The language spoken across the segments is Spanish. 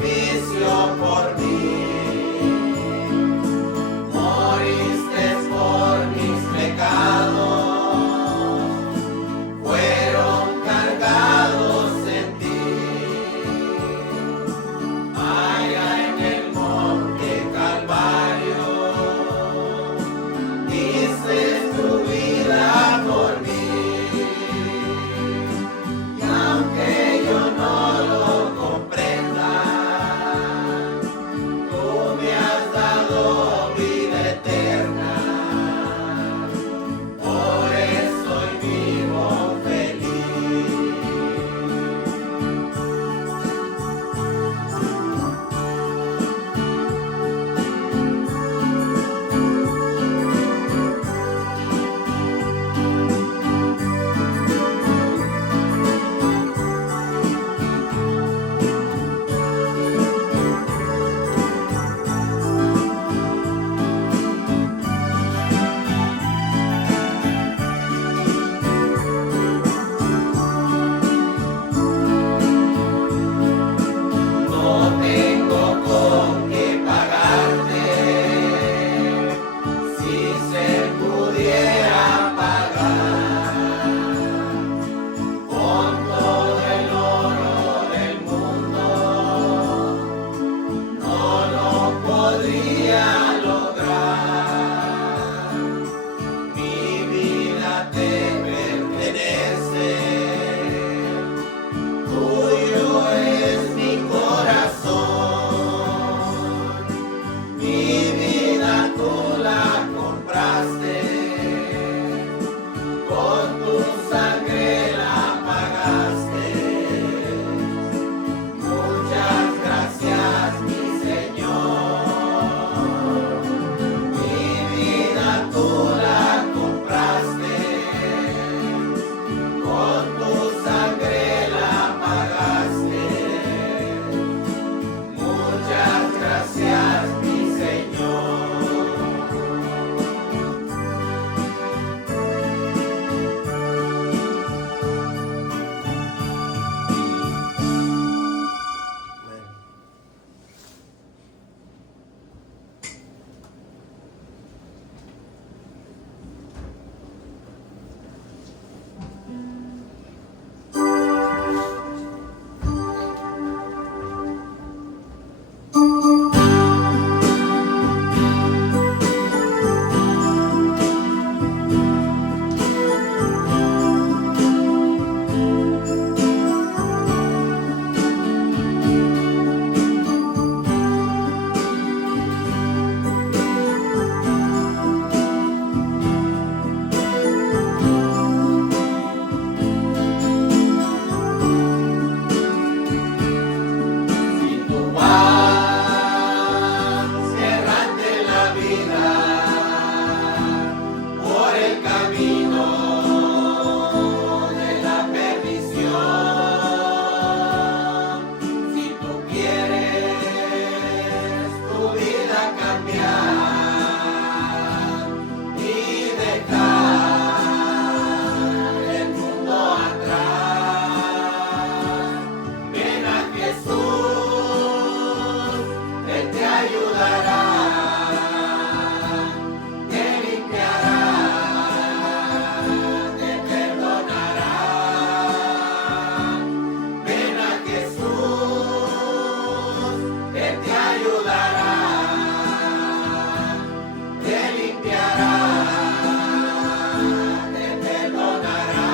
sacrificio por mí. Moriste por mis pecados, fueron cargados en ti. Allá en el monte Calvario, diste tu vida por mí. Y aunque yo no lo comprenda, tú me has dado vida eterna. Por eso hoy vivo feliz. No tengo con qué pagarte, si se pudiera pagar con todo el oro del mundo, no lo podría lograr. Mi vida te pertenece, tuyo es mi corazón. Mi vida tú la compraste, con tu sangre la pagaste. Muchas gracias, mi Señor. Mi vida tú la compraste, con tu sangre la pagaste. Muchas gracias, mi Señor. Si tú vas errante en la vida por el camino de la perdición, si tú quieres tu vida cambiar y dejar el mundo atrás, ven a Jesús, Él te ayudará, te limpiará, te perdonará. Ven a Jesús, Él te ayudará, te limpiará, te perdonará.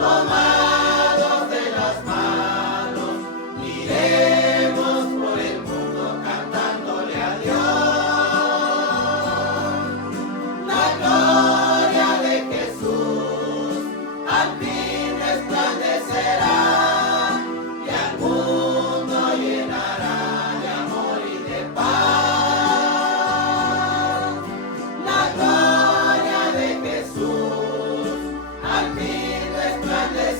tomados de las manos, iremos por el mundo cantándole a Dios. La gloria de Jesús al fin resplandecerá y al mundo llenará de amor y de paz. La gloria de Jesús al fin resplandecerá.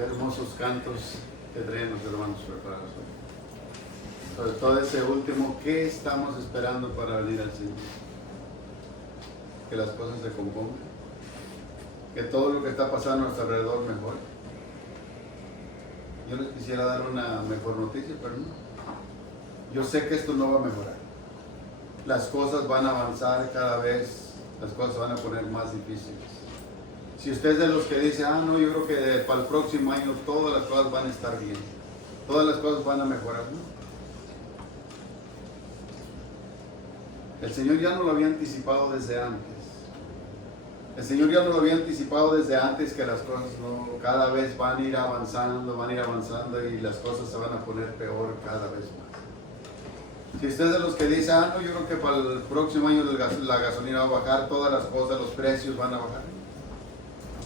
Qué hermosos cantos que traen los hermanos preparados hoy. Sobre todo ese último, ¿qué estamos esperando para venir al Señor? Que las cosas se compongan, que todo lo que está pasando a nuestro alrededor mejore. Yo les quisiera dar una mejor noticia, pero no. Yo sé que esto no va a mejorar. Las cosas van a avanzar cada vez, las cosas van a poner más difíciles. Si usted es de los que dice, no, yo creo que para el próximo año todas las cosas van a estar bien, todas las cosas van a mejorar, ¿no? El Señor ya nos lo había anticipado desde antes. El Señor ya nos lo había anticipado desde antes que las cosas cada vez van a ir avanzando y las cosas se van a poner peor cada vez más. Si usted es de los que dice, no, yo creo que para el próximo año la gasolina va a bajar, todas las cosas, los precios van a bajar.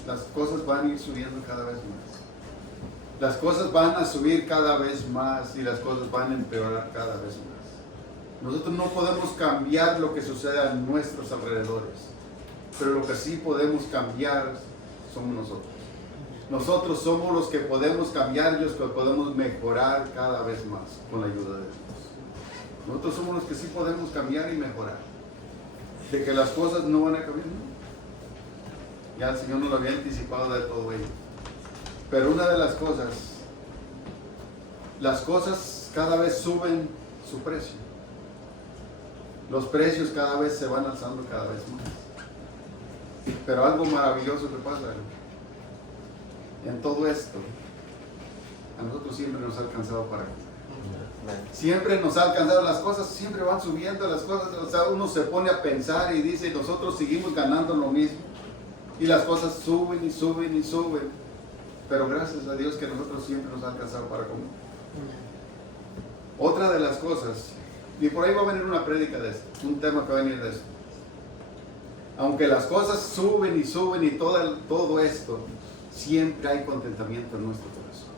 Las cosas van a ir subiendo cada vez más. Las cosas van a subir cada vez más y las cosas van a empeorar cada vez más. Nosotros no podemos cambiar lo que sucede a nuestros alrededores, pero lo que sí podemos cambiar somos nosotros. Nosotros somos los que podemos cambiar y los que podemos mejorar cada vez más con la ayuda de Dios. Nosotros somos los que sí podemos cambiar y mejorar. De que las cosas no van a cambiar, ¿no? Ya el Señor nos lo había anticipado de todo ello. Pero una de las cosas cada vez suben su precio. Los precios cada vez se van alzando cada vez más. Pero algo maravilloso que pasa en todo esto, a nosotros siempre nos ha alcanzado para comer. Siempre nos ha alcanzado, las cosas siempre van subiendo, las cosas, o sea, uno se pone a pensar y dice, nosotros seguimos ganando lo mismo. Y las cosas suben y suben y suben. Pero gracias a Dios que nosotros siempre nos ha alcanzado para comer. Otra de las cosas, y por ahí va a venir una prédica de esto, un tema que va a venir de esto. Aunque las cosas suben y suben y todo esto, siempre hay contentamiento en nuestro corazón.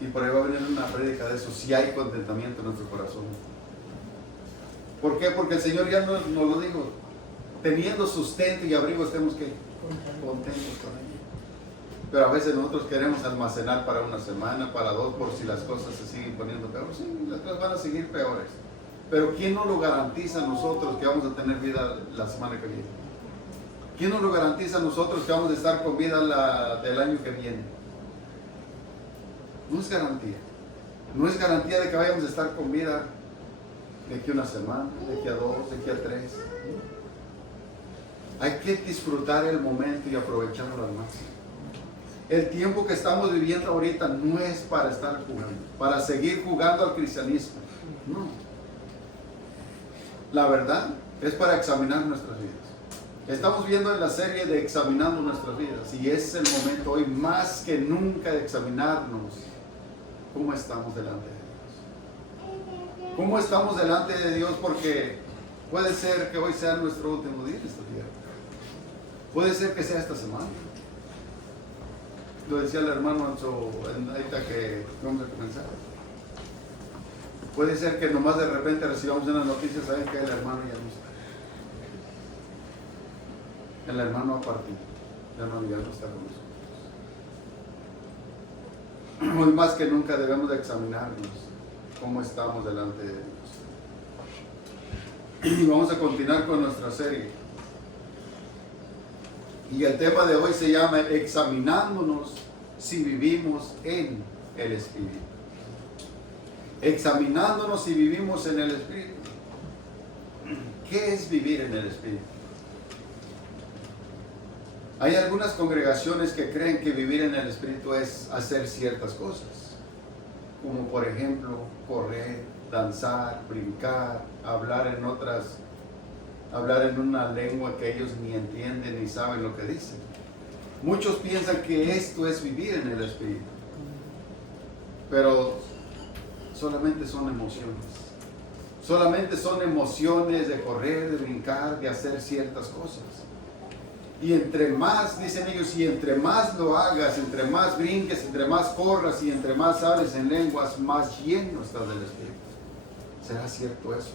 Y por ahí va a venir una prédica de eso, si hay contentamiento en nuestro corazón. ¿Por qué? Porque el Señor ya nos lo dijo. Teniendo sustento y abrigo estemos ¿qué? Contentos con ello. Pero a veces nosotros queremos almacenar para una semana, para dos, por si las cosas se siguen poniendo peor. Sí, las cosas van a seguir peores. Pero ¿quién nos lo garantiza a nosotros que vamos a tener vida la semana que viene? ¿Quién nos lo garantiza a nosotros que vamos a estar con vida del año que viene? No es garantía. No es garantía de que vayamos a estar con vida de aquí a una semana, de aquí a dos, de aquí a tres. Hay que disfrutar el momento y aprovecharlo al máximo. El tiempo que estamos viviendo ahorita no es para estar jugando, para seguir jugando al cristianismo. No. La verdad es para examinar nuestras vidas. Estamos viendo en la serie de examinando nuestras vidas y es el momento hoy más que nunca de examinarnos cómo estamos delante de Dios. ¿Cómo estamos delante de Dios? Porque puede ser que hoy sea nuestro último día en esta tierra. Puede ser que sea esta semana. Lo decía el hermano ahorita que vamos a comenzar. Puede ser que nomás de repente recibamos una noticia, saben que el hermano ya no está. El hermano ha partido. El hermano ya no está con nosotros. Hoy más que nunca debemos de examinarnos cómo estamos delante de Dios. Y vamos a continuar con nuestra serie. Y el tema de hoy se llama examinándonos si vivimos en el Espíritu. Examinándonos si vivimos en el Espíritu. ¿Qué es vivir en el Espíritu? Hay algunas congregaciones que creen que vivir en el Espíritu es hacer ciertas cosas, como por ejemplo correr, danzar, brincar, hablar en una lengua que ellos ni entienden ni saben lo que dicen. Muchos piensan que esto es vivir en el Espíritu, pero solamente son emociones. Solamente son emociones de correr, de brincar, de hacer ciertas cosas. Y entre más, dicen ellos, y entre más lo hagas, entre más brinques, entre más corras y entre más hables en lenguas, más lleno estás del Espíritu. ¿Será cierto eso?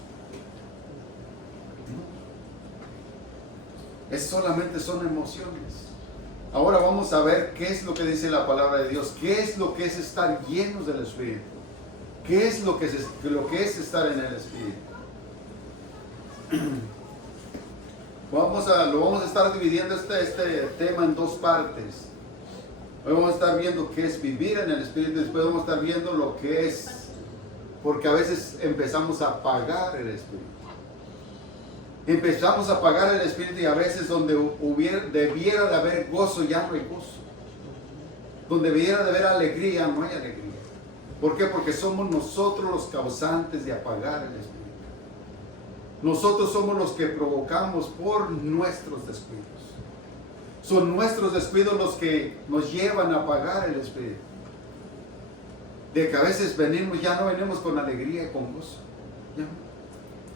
Solamente son emociones. Ahora vamos a ver qué es lo que dice la palabra de Dios, qué es lo que es estar llenos del Espíritu, qué es lo que es estar en el Espíritu. Lo vamos a estar dividiendo este tema en dos partes. Hoy vamos a estar viendo qué es vivir en el Espíritu, después vamos a estar viendo lo que es, porque a veces empezamos a apagar el Espíritu. Empezamos a apagar el Espíritu y a veces donde debiera de haber gozo, ya no hay gozo. Donde debiera de haber alegría, no hay alegría. ¿Por qué? Porque somos nosotros los causantes de apagar el Espíritu. Nosotros somos los que provocamos por nuestros descuidos. Son nuestros descuidos los que nos llevan a apagar el Espíritu. De que a veces ya no venimos con alegría y con gozo.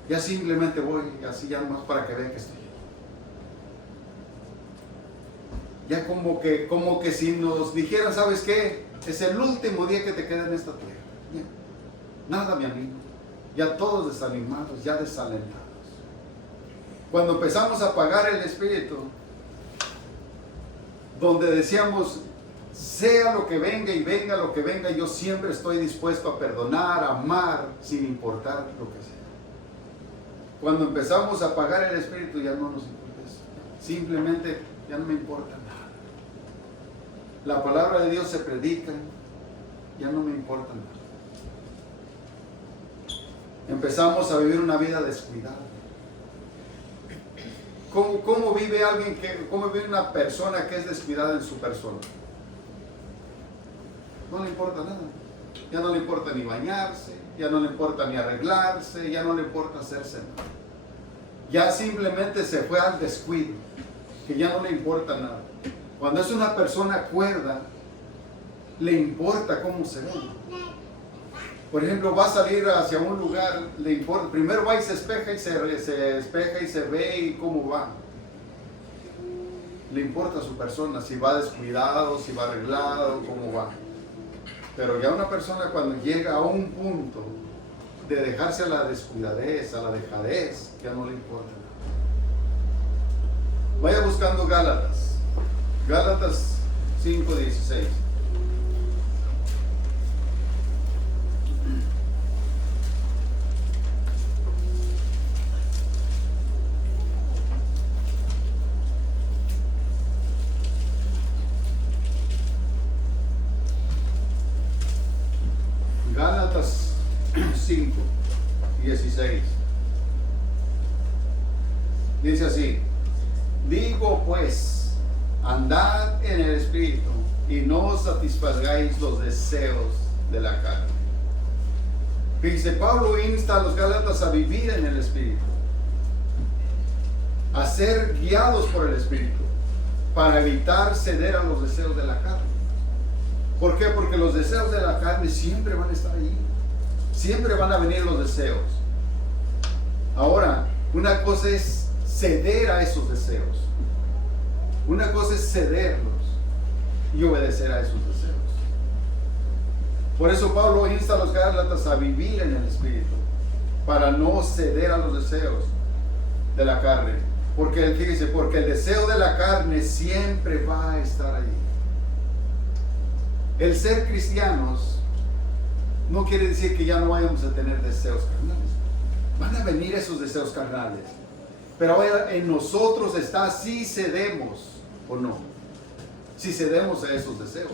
Ya simplemente voy así ya nomás para que vean que estoy. Ya como que si nos dijeran, ¿sabes qué? Es el último día que te queda en esta tierra. Ya. Nada, mi amigo. Ya todos desanimados, ya desalentados. Cuando empezamos a apagar el Espíritu, donde decíamos, sea lo que venga y venga lo que venga, yo siempre estoy dispuesto a perdonar, a amar, sin importar lo que sea. Cuando empezamos a apagar el Espíritu ya no nos importa eso. Simplemente ya no me importa nada. La palabra de Dios se predica, ya no me importa nada. Empezamos a vivir una vida descuidada. ¿Cómo vive cómo vive una persona que es descuidada en su persona? No le importa nada. Ya no le importa ni bañarse, ya no le importa ni arreglarse, ya no le importa hacerse nada. Ya simplemente se fue al descuido, que ya no le importa nada. Cuando es una persona cuerda, le importa cómo se ve. Por ejemplo, va a salir hacia un lugar, le importa, primero va y se espeja y se espeja y se ve y cómo va. Le importa a su persona, si va descuidado, si va arreglado, cómo va. Pero ya una persona cuando llega a un punto de dejarse a la descuidadez, a la dejadez, ya no le importa nada. Vaya buscando Gálatas 5:16. Gálatas 5:16. Dice así: digo pues, andad en el Espíritu y no satisfagáis los deseos de la carne. Fíjese, Pablo insta a los Gálatas a vivir en el Espíritu, a ser guiados por el Espíritu, para evitar ceder a los deseos de la carne. ¿Por qué? Porque los deseos de la carne siempre van a estar ahí. Siempre van a venir los deseos. Ahora, una cosa es ceder a esos deseos. Una cosa es cederlos y obedecer a esos deseos. Por eso Pablo insta a los Gálatas a vivir en el Espíritu, para no ceder a los deseos de la carne. Porque fíjese, porque el deseo de la carne siempre va a estar ahí. El ser cristianos no quiere decir que ya no vayamos a tener deseos carnales. Van a venir esos deseos carnales. Pero ahora en nosotros está si cedemos o no. Si cedemos a esos deseos.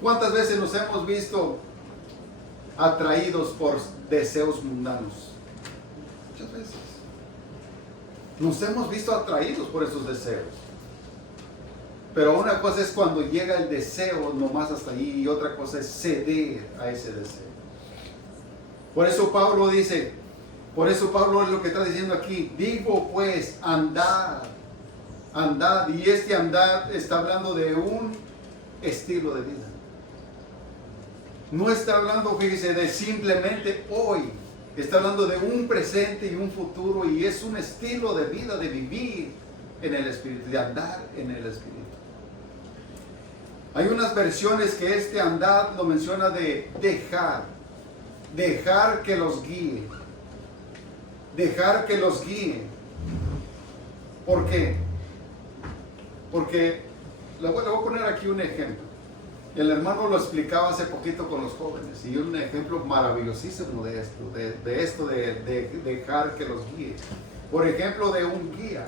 ¿Cuántas veces nos hemos visto atraídos por deseos mundanos? Muchas veces. Nos hemos visto atraídos por esos deseos. Pero una cosa es cuando llega el deseo nomás hasta allí, y otra cosa es ceder a ese deseo. Por eso Pablo dice, por eso Pablo es lo que está diciendo aquí: digo pues, andad, y este andar está hablando de un estilo de vida. No está hablando, fíjese, de simplemente hoy. Está hablando de un presente y un futuro, y es un estilo de vida, de vivir en el Espíritu, de andar en el Espíritu. Hay unas versiones que este andar lo menciona de dejar que los guíe. Dejar que los guíe. ¿Por qué? Porque le voy a poner aquí un ejemplo. El hermano lo explicaba hace poquito con los jóvenes y un ejemplo maravillosísimo de esto, de dejar que los guíe. Por ejemplo, de un guía.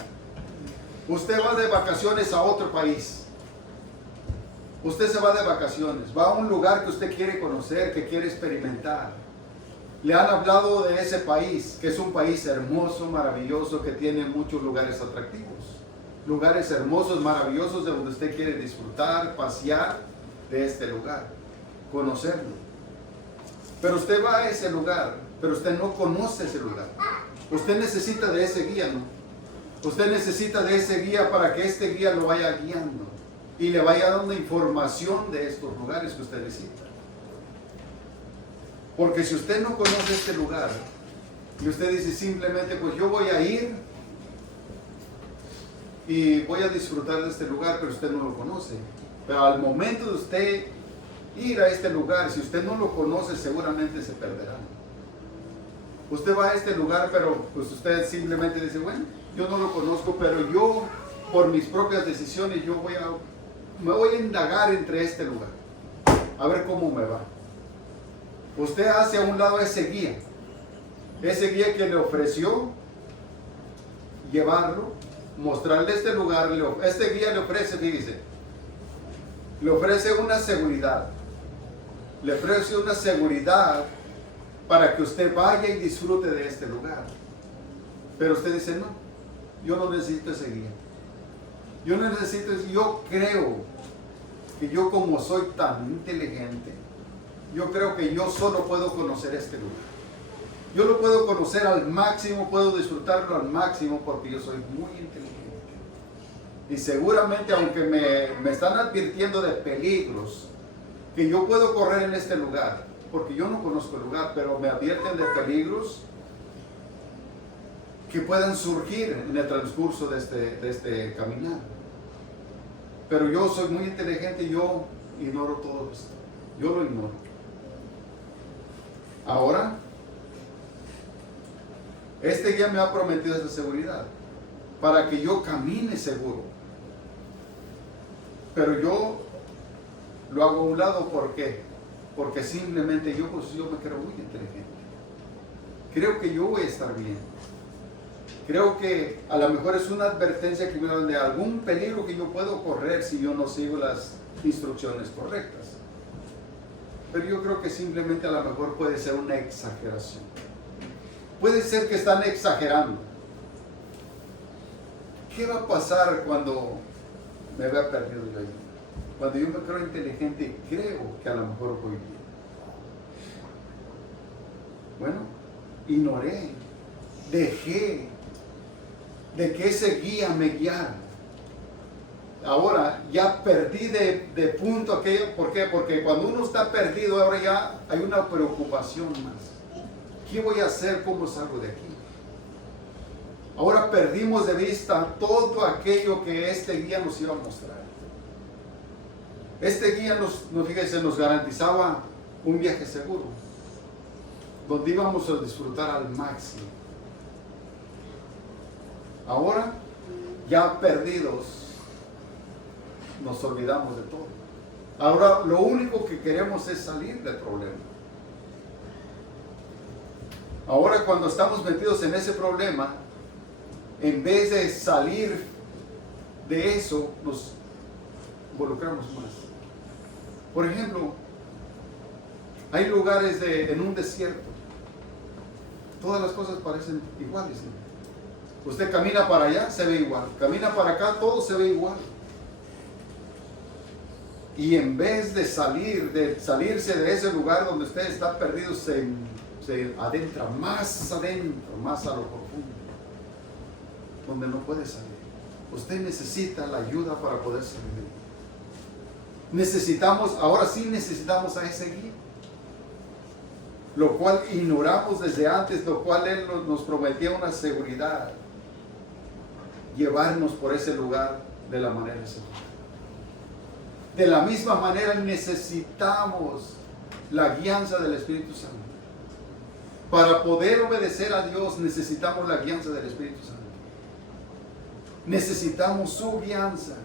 Usted va de vacaciones a otro país. Usted se va de vacaciones, va a un lugar que usted quiere conocer, que quiere experimentar. Le han hablado de ese país, que es un país hermoso, maravilloso, que tiene muchos lugares atractivos. Lugares hermosos, maravillosos, de donde usted quiere disfrutar, pasear de este lugar, conocerlo. Pero usted va a ese lugar, pero usted no conoce ese lugar. Usted necesita de ese guía, ¿no? Usted necesita de ese guía para que este guía lo vaya guiando y le vaya dando información de estos lugares que usted visita. Porque si usted no conoce este lugar y usted dice simplemente, pues yo voy a ir y voy a disfrutar de este lugar, pero usted no lo conoce. Pero al momento de usted ir a este lugar, si usted no lo conoce, seguramente se perderá. Usted va a este lugar, pero pues usted simplemente dice, bueno, yo no lo conozco, pero yo, por mis propias decisiones, me voy a indagar entre este lugar, a ver cómo me va. Usted hace a un lado ese guía que le ofreció llevarlo, mostrarle este lugar. Este guía le ofrece, fíjese, le ofrece una seguridad. Le ofrece una seguridad para que usted vaya y disfrute de este lugar. Pero usted dice, no, yo no necesito ese guía. Yo creo que yo, como soy tan inteligente, yo creo que yo solo puedo conocer este lugar. Yo lo puedo conocer al máximo, puedo disfrutarlo al máximo porque yo soy muy inteligente. Y seguramente, aunque me están advirtiendo de peligros, que yo puedo correr en este lugar, porque yo no conozco el lugar, pero me advierten de peligros que puedan surgir en el transcurso de este caminar. Pero yo soy muy inteligente y yo ignoro todo esto. Yo lo ignoro. Ahora, este guía me ha prometido esa seguridad para que yo camine seguro. Pero yo lo hago a un lado, ¿por qué? Porque simplemente yo me creo muy inteligente. Creo que yo voy a estar bien. Creo que a lo mejor es una advertencia que me dan de algún peligro que yo puedo correr si yo no sigo las instrucciones correctas. Pero yo creo que simplemente a lo mejor puede ser una exageración. Puede ser que están exagerando. ¿Qué va a pasar cuando me vea perdido yo ahí? Cuando yo me creo inteligente y creo que a lo mejor voy bien. Bueno, ignoré, dejé de que ese guía me guiara. Ahora ya perdí de punto aquello. ¿Por qué? Porque cuando uno está perdido, ahora ya hay una preocupación más. ¿Qué voy a hacer? ¿Cómo salgo de aquí? Ahora perdimos de vista todo aquello que este guía nos iba a mostrar. Este guía nos garantizaba un viaje seguro, donde íbamos a disfrutar al máximo. Ahora, ya perdidos, nos olvidamos de todo. Ahora lo único que queremos es salir del problema. Ahora, cuando estamos metidos en ese problema, en vez de salir de eso, nos involucramos más. Por ejemplo, hay lugares en un desierto. Todas las cosas parecen iguales, ¿no? Usted camina para allá, se ve igual. Camina para acá, todo se ve igual. Y en vez de salirse de ese lugar donde usted está perdido, se adentra más adentro, más a lo profundo, donde no puede salir. Usted necesita la ayuda para poder salir. Ahora sí necesitamos a ese guía, lo cual ignoramos desde antes, lo cual Él nos prometía una seguridad, llevarnos por ese lugar de la manera segura. De la misma manera necesitamos la guianza del Espíritu Santo. Para poder obedecer a Dios necesitamos la guianza del Espíritu Santo. Necesitamos su guianza.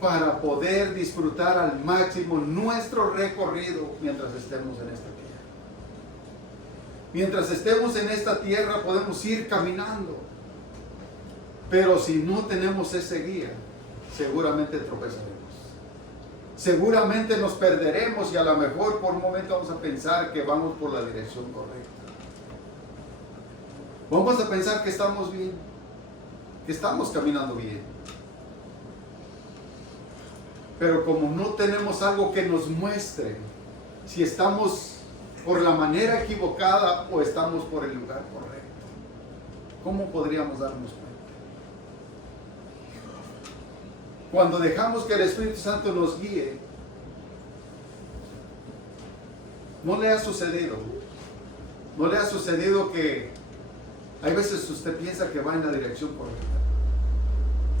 para poder disfrutar al máximo nuestro recorrido mientras estemos en esta tierra. Mientras estemos en esta tierra podemos ir caminando, pero si no tenemos ese guía, seguramente tropezaremos. Seguramente nos perderemos y a lo mejor por un momento vamos a pensar que vamos por la dirección correcta. Vamos a pensar que estamos bien, que estamos caminando bien. Pero como no tenemos algo que nos muestre si estamos por la manera equivocada o estamos por el lugar correcto, ¿cómo podríamos darnos cuenta? Cuando dejamos que el Espíritu Santo nos guíe, ¿no le ha sucedido que hay veces usted piensa que va en la dirección correcta?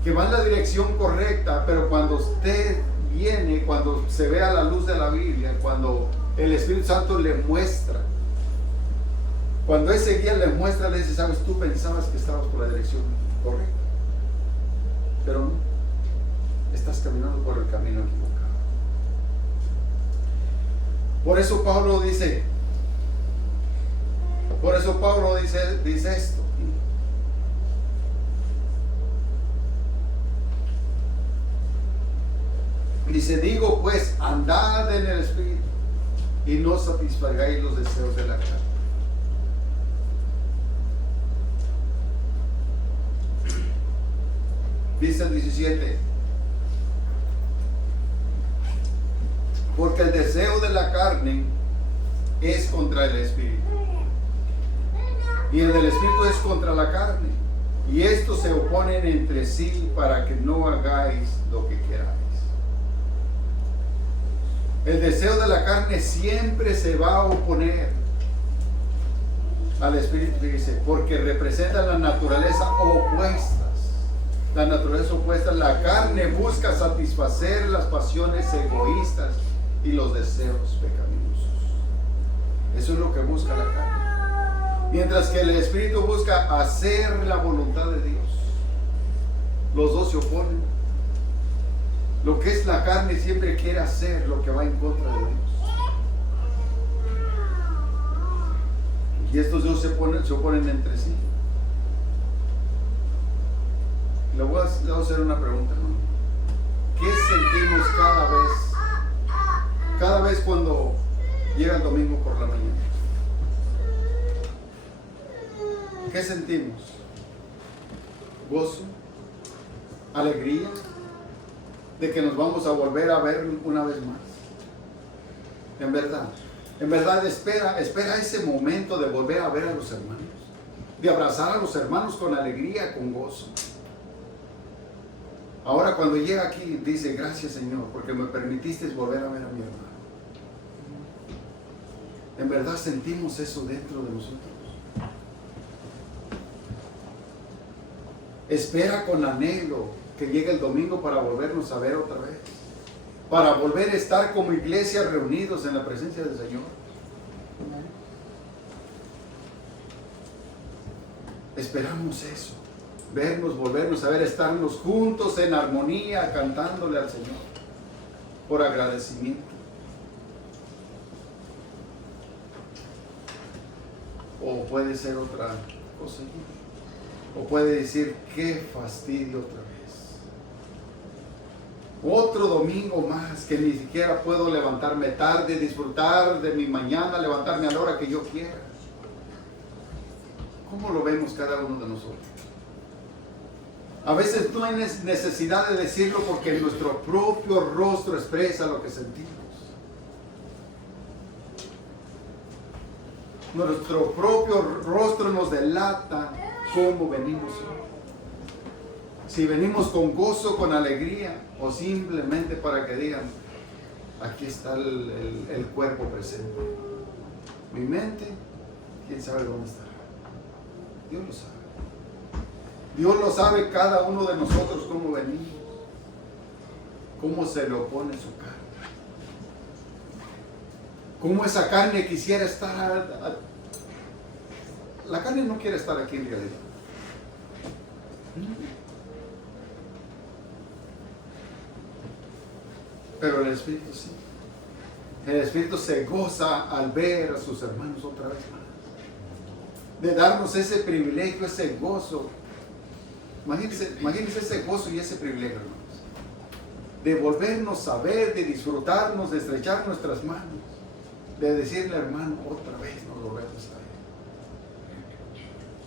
Que va en la dirección correcta, pero cuando usted viene, cuando se ve a la luz de la Biblia, cuando el Espíritu Santo le muestra, cuando ese guía le muestra, le dice, sabes, tú pensabas que estabas por la dirección correcta, pero no, estás caminando por el camino equivocado. Por eso Pablo dice esto. Dice, digo pues, andad en el Espíritu y no satisfagáis los deseos de la carne. Dice el 17, porque el deseo de la carne es contra el Espíritu, y el del Espíritu es contra la carne, y estos se oponen entre sí para que no hagáis lo que queráis. El deseo de la carne siempre se va a oponer al Espíritu, dice, porque representa la naturaleza opuestas. La naturaleza opuesta, la carne busca satisfacer las pasiones egoístas y los deseos pecaminosos. Eso es lo que busca la carne. Mientras que el Espíritu busca hacer la voluntad de Dios. Los dos se oponen. Lo que es la carne siempre quiere hacer lo que va en contra de Dios. Y estos dos se oponen entre sí. Le voy a hacer una pregunta, ¿no? ¿Qué sentimos cada vez cuando llega el domingo por la mañana? ¿Qué sentimos? ¿Gozo? ¿Alegría? De que nos vamos a volver a ver una vez más. En verdad espera ese momento de volver a ver a los hermanos, de abrazar a los hermanos con alegría, con gozo. Ahora cuando llega aquí dice, gracias Señor, porque me permitiste volver a ver a mi hermano. En verdad sentimos eso dentro de nosotros. Espera con anhelo que llegue el domingo para volvernos a ver otra vez. Para volver a estar como iglesia reunidos en la presencia del Señor. Esperamos eso. Vernos, volvernos a ver, estarnos juntos en armonía, cantándole al Señor. Por agradecimiento. O puede ser otra cosa. O puede decir, qué fastidio otra vez. Otro domingo más que ni siquiera puedo levantarme tarde, disfrutar de mi mañana, levantarme a la hora que yo quiera. ¿Cómo lo vemos cada uno de nosotros? A veces no hay necesidad de decirlo porque nuestro propio rostro expresa lo que sentimos. Nuestro propio rostro nos delata cómo venimos hoy. Si venimos con gozo, con alegría, o simplemente para que digan, aquí está el cuerpo presente. Mi mente, quién sabe dónde está. Dios lo sabe. Dios lo sabe cada uno de nosotros cómo venimos, cómo se le opone su carne, cómo esa carne quisiera estar. La carne no quiere estar aquí en realidad. Pero el Espíritu sí. El Espíritu se goza al ver a sus hermanos otra vez más. De darnos ese privilegio, ese gozo. Imagínense ese gozo y ese privilegio, hermanos. De volvernos a ver, de disfrutarnos, de estrechar nuestras manos. De decirle, hermano, otra vez nos volvemos a ver.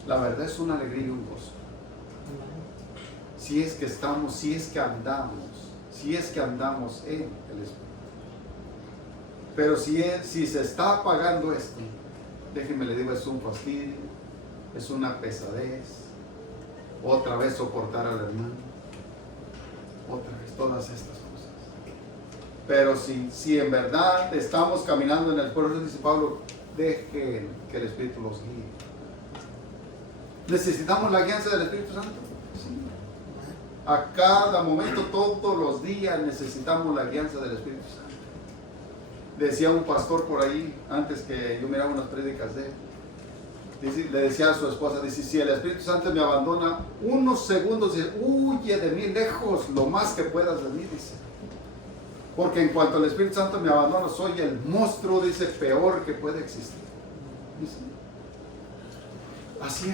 La verdad es una alegría y un gozo. Si es que estamos, si es que andamos en el Espíritu. Pero si se está apagando esto, déjenme le digo, es un fastidio, es una pesadez, otra vez soportar al hermano, otra vez todas estas cosas. Pero si en verdad estamos caminando en el pueblo, dice Pablo, dejen que el Espíritu los guíe. ¿Necesitamos la guianza del Espíritu Santo? Sí. A cada momento, todos los días necesitamos la guianza del Espíritu Santo. Decía un pastor por ahí, antes que yo miraba unas prédicas de él, le decía a su esposa, dice, si el Espíritu Santo me abandona unos segundos, dice, huye de mí lejos, lo más que puedas de mí, dice. Porque en cuanto el Espíritu Santo me abandona, soy el monstruo, dice, peor que puede existir. Dice, así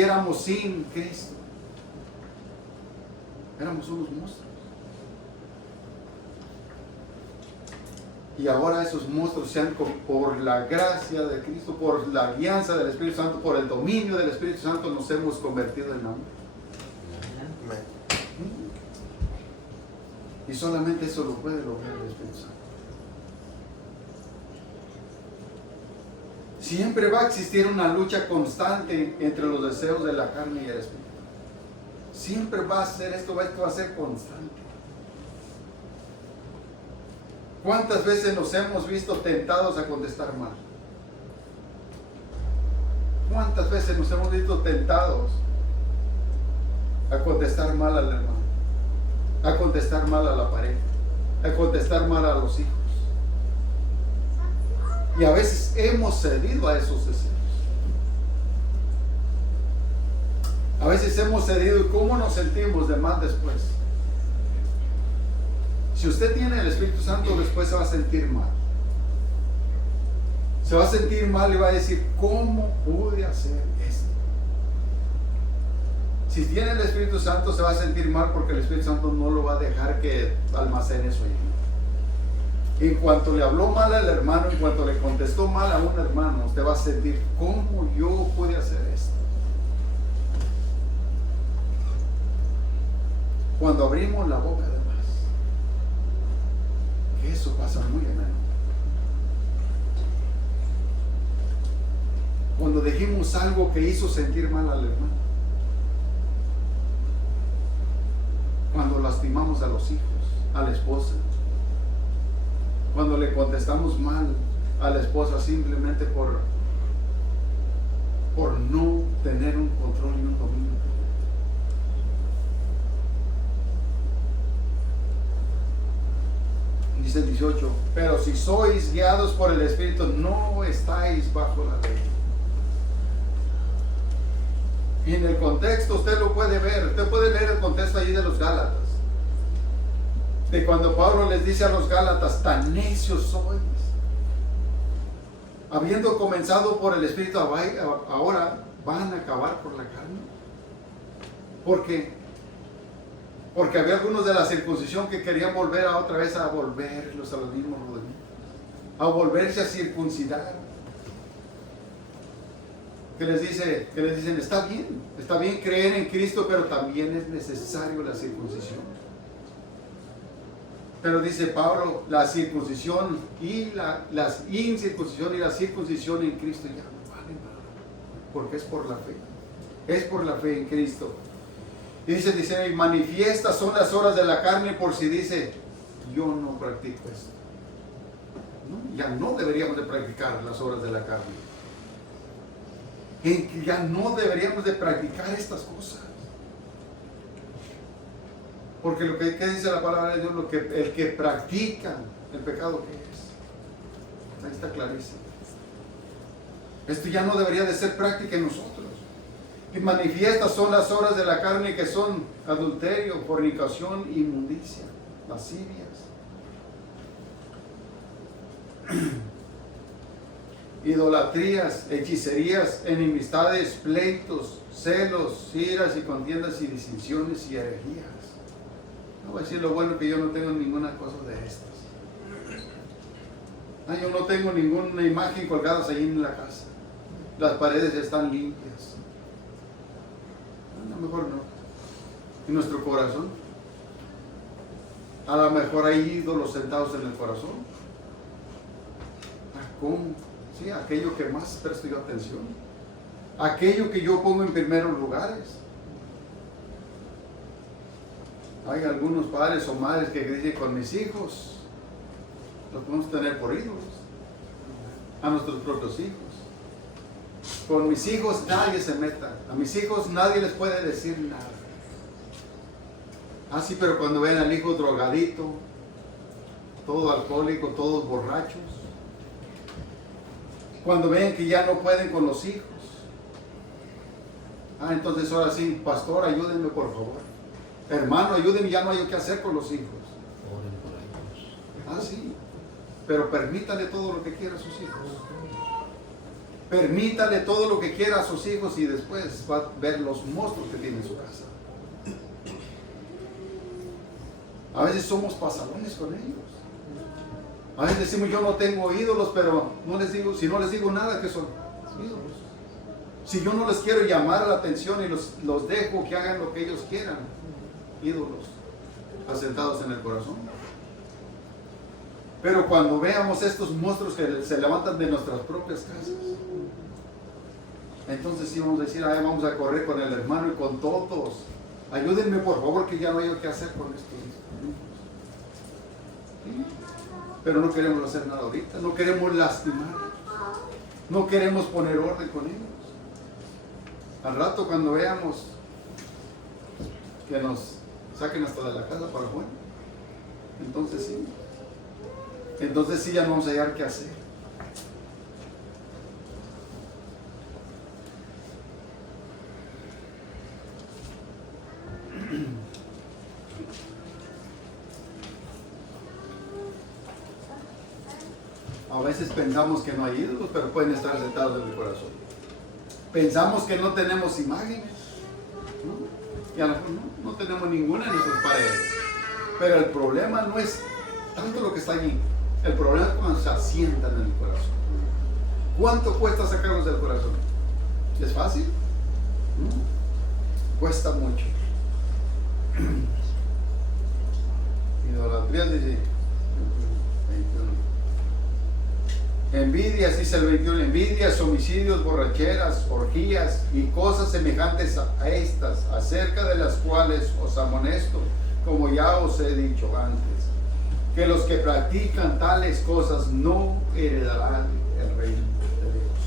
éramos sin Cristo. Éramos unos monstruos. Y ahora esos monstruos se han, por la gracia de Cristo, por la alianza del Espíritu Santo, por el dominio del Espíritu Santo, nos hemos convertido en amor. Y solamente eso lo puede lograr el Espíritu Santo. Siempre va a existir una lucha constante entre los deseos de la carne y el Espíritu. Siempre va a ser esto va a ser constante. ¿Cuántas veces nos hemos visto tentados a contestar mal? ¿Cuántas veces nos hemos visto tentados a contestar mal al hermano? A contestar mal a la pareja, a contestar mal a los hijos. Y a veces hemos cedido a esos deseos. A veces hemos cedido. ¿Y cómo nos sentimos de mal después? Si usted tiene el Espíritu Santo, después se va a sentir mal. Se va a sentir mal y va a decir, ¿cómo pude hacer esto? Si tiene el Espíritu Santo, se va a sentir mal porque el Espíritu Santo no lo va a dejar que almacene eso ahí. En cuanto le habló mal al hermano, en cuanto le contestó mal a un hermano, usted va a sentir, ¿cómo yo pude hacer esto? Cuando abrimos la boca de más, que eso pasa muy a menudo. Cuando dijimos algo que hizo sentir mal al hermano. Cuando lastimamos a los hijos, a la esposa. Cuando le contestamos mal a la esposa simplemente por no tener un control y un dominio. Dice el 18, pero si sois guiados por el Espíritu, no estáis bajo la ley. Y en el contexto usted lo puede ver, usted puede leer el contexto allí de los Gálatas. De cuando Pablo les dice a los Gálatas, tan necios sois. Habiendo comenzado por el Espíritu, ahora van a acabar por la carne. Porque había algunos de la circuncisión que querían volver otra vez a volverlos a los mismos rudimentos, a volverse a circuncidar. Que les dicen, está bien creer en Cristo, pero también es necesario la circuncisión. Pero dice Pablo, la circuncisión y la incircuncisión y la circuncisión en Cristo ya no valen nada, porque es por la fe en Cristo. Y dice, y manifiestas son las obras de la carne, por si dice, yo no practico esto. ¿No? Ya no deberíamos de practicar las obras de la carne. Ya no deberíamos de practicar estas cosas. Porque lo que dice la palabra de Dios, el que practica el pecado, ¿qué es? Ahí está clarísimo. Esto ya no debería de ser práctica en nosotros. Y manifiestas son las obras de la carne, que son adulterio, fornicación, inmundicia. lascivias, idolatrías, hechicerías, enemistades, pleitos, celos, iras y contiendas y disensiones y herejías. No voy a decir lo bueno que yo no tengo ninguna cosa de estas. Yo no tengo ninguna imagen colgadas ahí en la casa. Las paredes están limpias. A lo mejor no. ¿Y nuestro corazón? A lo mejor hay ídolos sentados en el corazón. ¿Cómo? Sí, aquello que más presto yo atención. Aquello que yo pongo en primeros lugares. Hay algunos padres o madres que dicen: con mis hijos los podemos tener por ídolos, a nuestros propios hijos. Con mis hijos nadie se meta, a mis hijos nadie les puede decir nada. Sí, pero cuando ven al hijo drogadito, todo alcohólico, todos borrachos, cuando ven que ya no pueden con los hijos, entonces ahora sí: pastor, ayúdenme por favor, hermano, ayúdenme, ya no hay qué hacer con los hijos. Sí, pero permítale todo lo que quiera a sus hijos. Permítale todo lo que quiera a sus hijos y después va a ver los monstruos que tiene en su casa. A veces somos pasadones con ellos. A veces decimos: yo no tengo ídolos, pero no les digo, si no les digo nada, ¿qué son? Ídolos. Si yo no les quiero llamar la atención y los dejo que hagan lo que ellos quieran, ídolos asentados en el corazón. Pero cuando veamos estos monstruos que se levantan de nuestras propias casas, entonces sí vamos a decir: vamos a correr con el hermano y con todos. Ayúdenme por favor, que ya no hay qué hacer con estos niños. ¿Sí? Pero no queremos hacer nada ahorita, no queremos lastimar, no queremos poner orden con ellos. Al rato, cuando veamos que nos saquen hasta de la casa para afuera, entonces sí ya no vamos a hallar qué hacer. A veces pensamos que no hay ídolos, pero pueden estar sentados en el corazón. Pensamos que no tenemos imágenes, ¿no? Y a lo mejor no tenemos ninguna en nuestras paredes. Pero el problema no es tanto lo que está allí. El problema es cuando se asientan en el corazón. ¿Cuánto cuesta sacarlos del corazón? ¿Es fácil? ¿No? Cuesta mucho. Idolatría, dice 21. Envidias, dice el 21. Envidias, homicidios, borracheras, orgías y cosas semejantes a estas, acerca de las cuales os amonesto, como ya os he dicho antes, que los que practican tales cosas no heredarán el reino de Dios.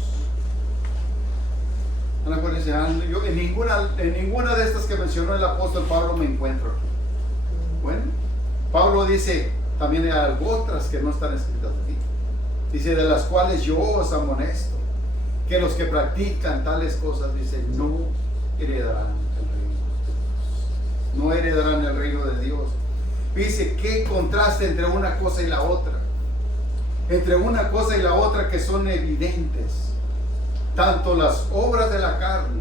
A lo mejor dice: yo en ninguna de estas que mencionó el apóstol Pablo me encuentro aquí. Bueno, Pablo dice también: hay otras que no están escritas aquí. Dice: de las cuales yo os amonesto, que los que practican tales cosas, dice, no heredarán el reino de Dios. No heredarán el reino de Dios. Dice: qué contraste entre una cosa y la otra. Entre una cosa y la otra, que son evidentes. Tanto las obras de la carne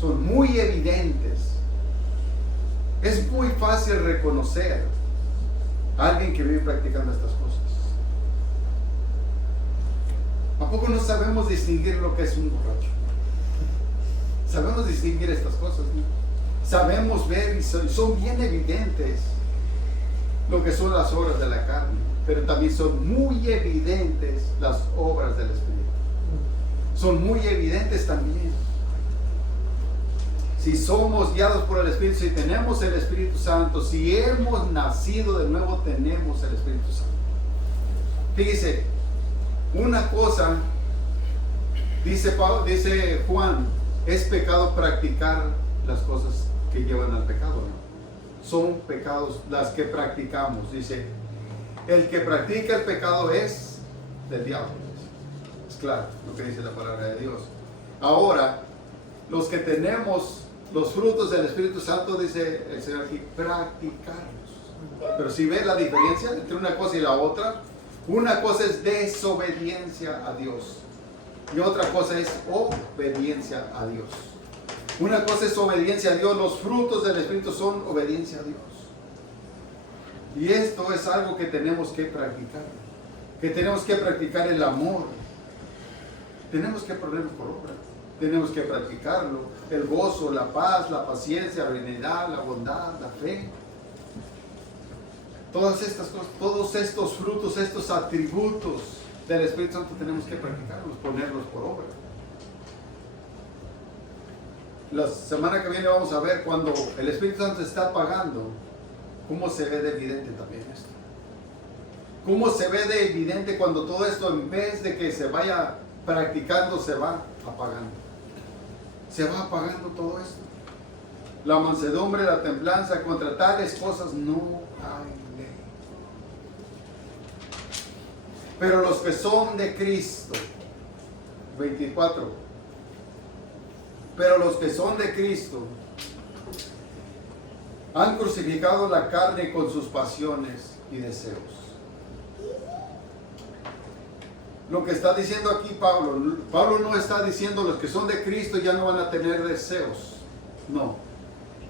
son muy evidentes. Es muy fácil reconocer a alguien que vive practicando estas cosas. ¿A poco no sabemos distinguir lo que es un borracho? Sabemos distinguir estas cosas, ¿no? Sabemos ver, y son bien evidentes lo que son las obras de la carne, pero también son muy evidentes las obras del Espíritu. Son muy evidentes también. Si somos guiados por el Espíritu, si tenemos el Espíritu Santo, si hemos nacido de nuevo, tenemos el Espíritu Santo. Fíjese, una cosa, dice Juan, es pecado practicar las cosas que llevan al pecado, ¿no? Son pecados las que practicamos. Dice: el que practica el pecado es del diablo. Es claro lo que dice la palabra de Dios. Ahora, los que tenemos los frutos del Espíritu Santo, dice el Señor aquí, practicarlos. Pero si ve la diferencia entre una cosa y la otra, una cosa es desobediencia a Dios y otra cosa es obediencia a Dios. Una cosa es obediencia a Dios, los frutos del Espíritu son obediencia a Dios. Y esto es algo que tenemos que practicar. Que tenemos que practicar el amor. Tenemos que ponerlo por obra. Tenemos que practicarlo. El gozo, la paz, la paciencia, la benignidad, la bondad, la fe. Todas estas cosas, todos estos frutos, estos atributos del Espíritu Santo tenemos que practicarlos, ponerlos por obra. La semana que viene vamos a ver cuando el Espíritu Santo está apagando, cómo se ve de evidente también esto. Cómo se ve de evidente cuando todo esto, en vez de que se vaya practicando, se va apagando. Se va apagando todo esto. La mansedumbre, la templanza, contra tales cosas no hay ley. Pero los que son de Cristo, 24. Pero los que son de Cristo han crucificado la carne con sus pasiones y deseos. Lo que está diciendo aquí Pablo no está diciendo los que son de Cristo ya no van a tener deseos. No.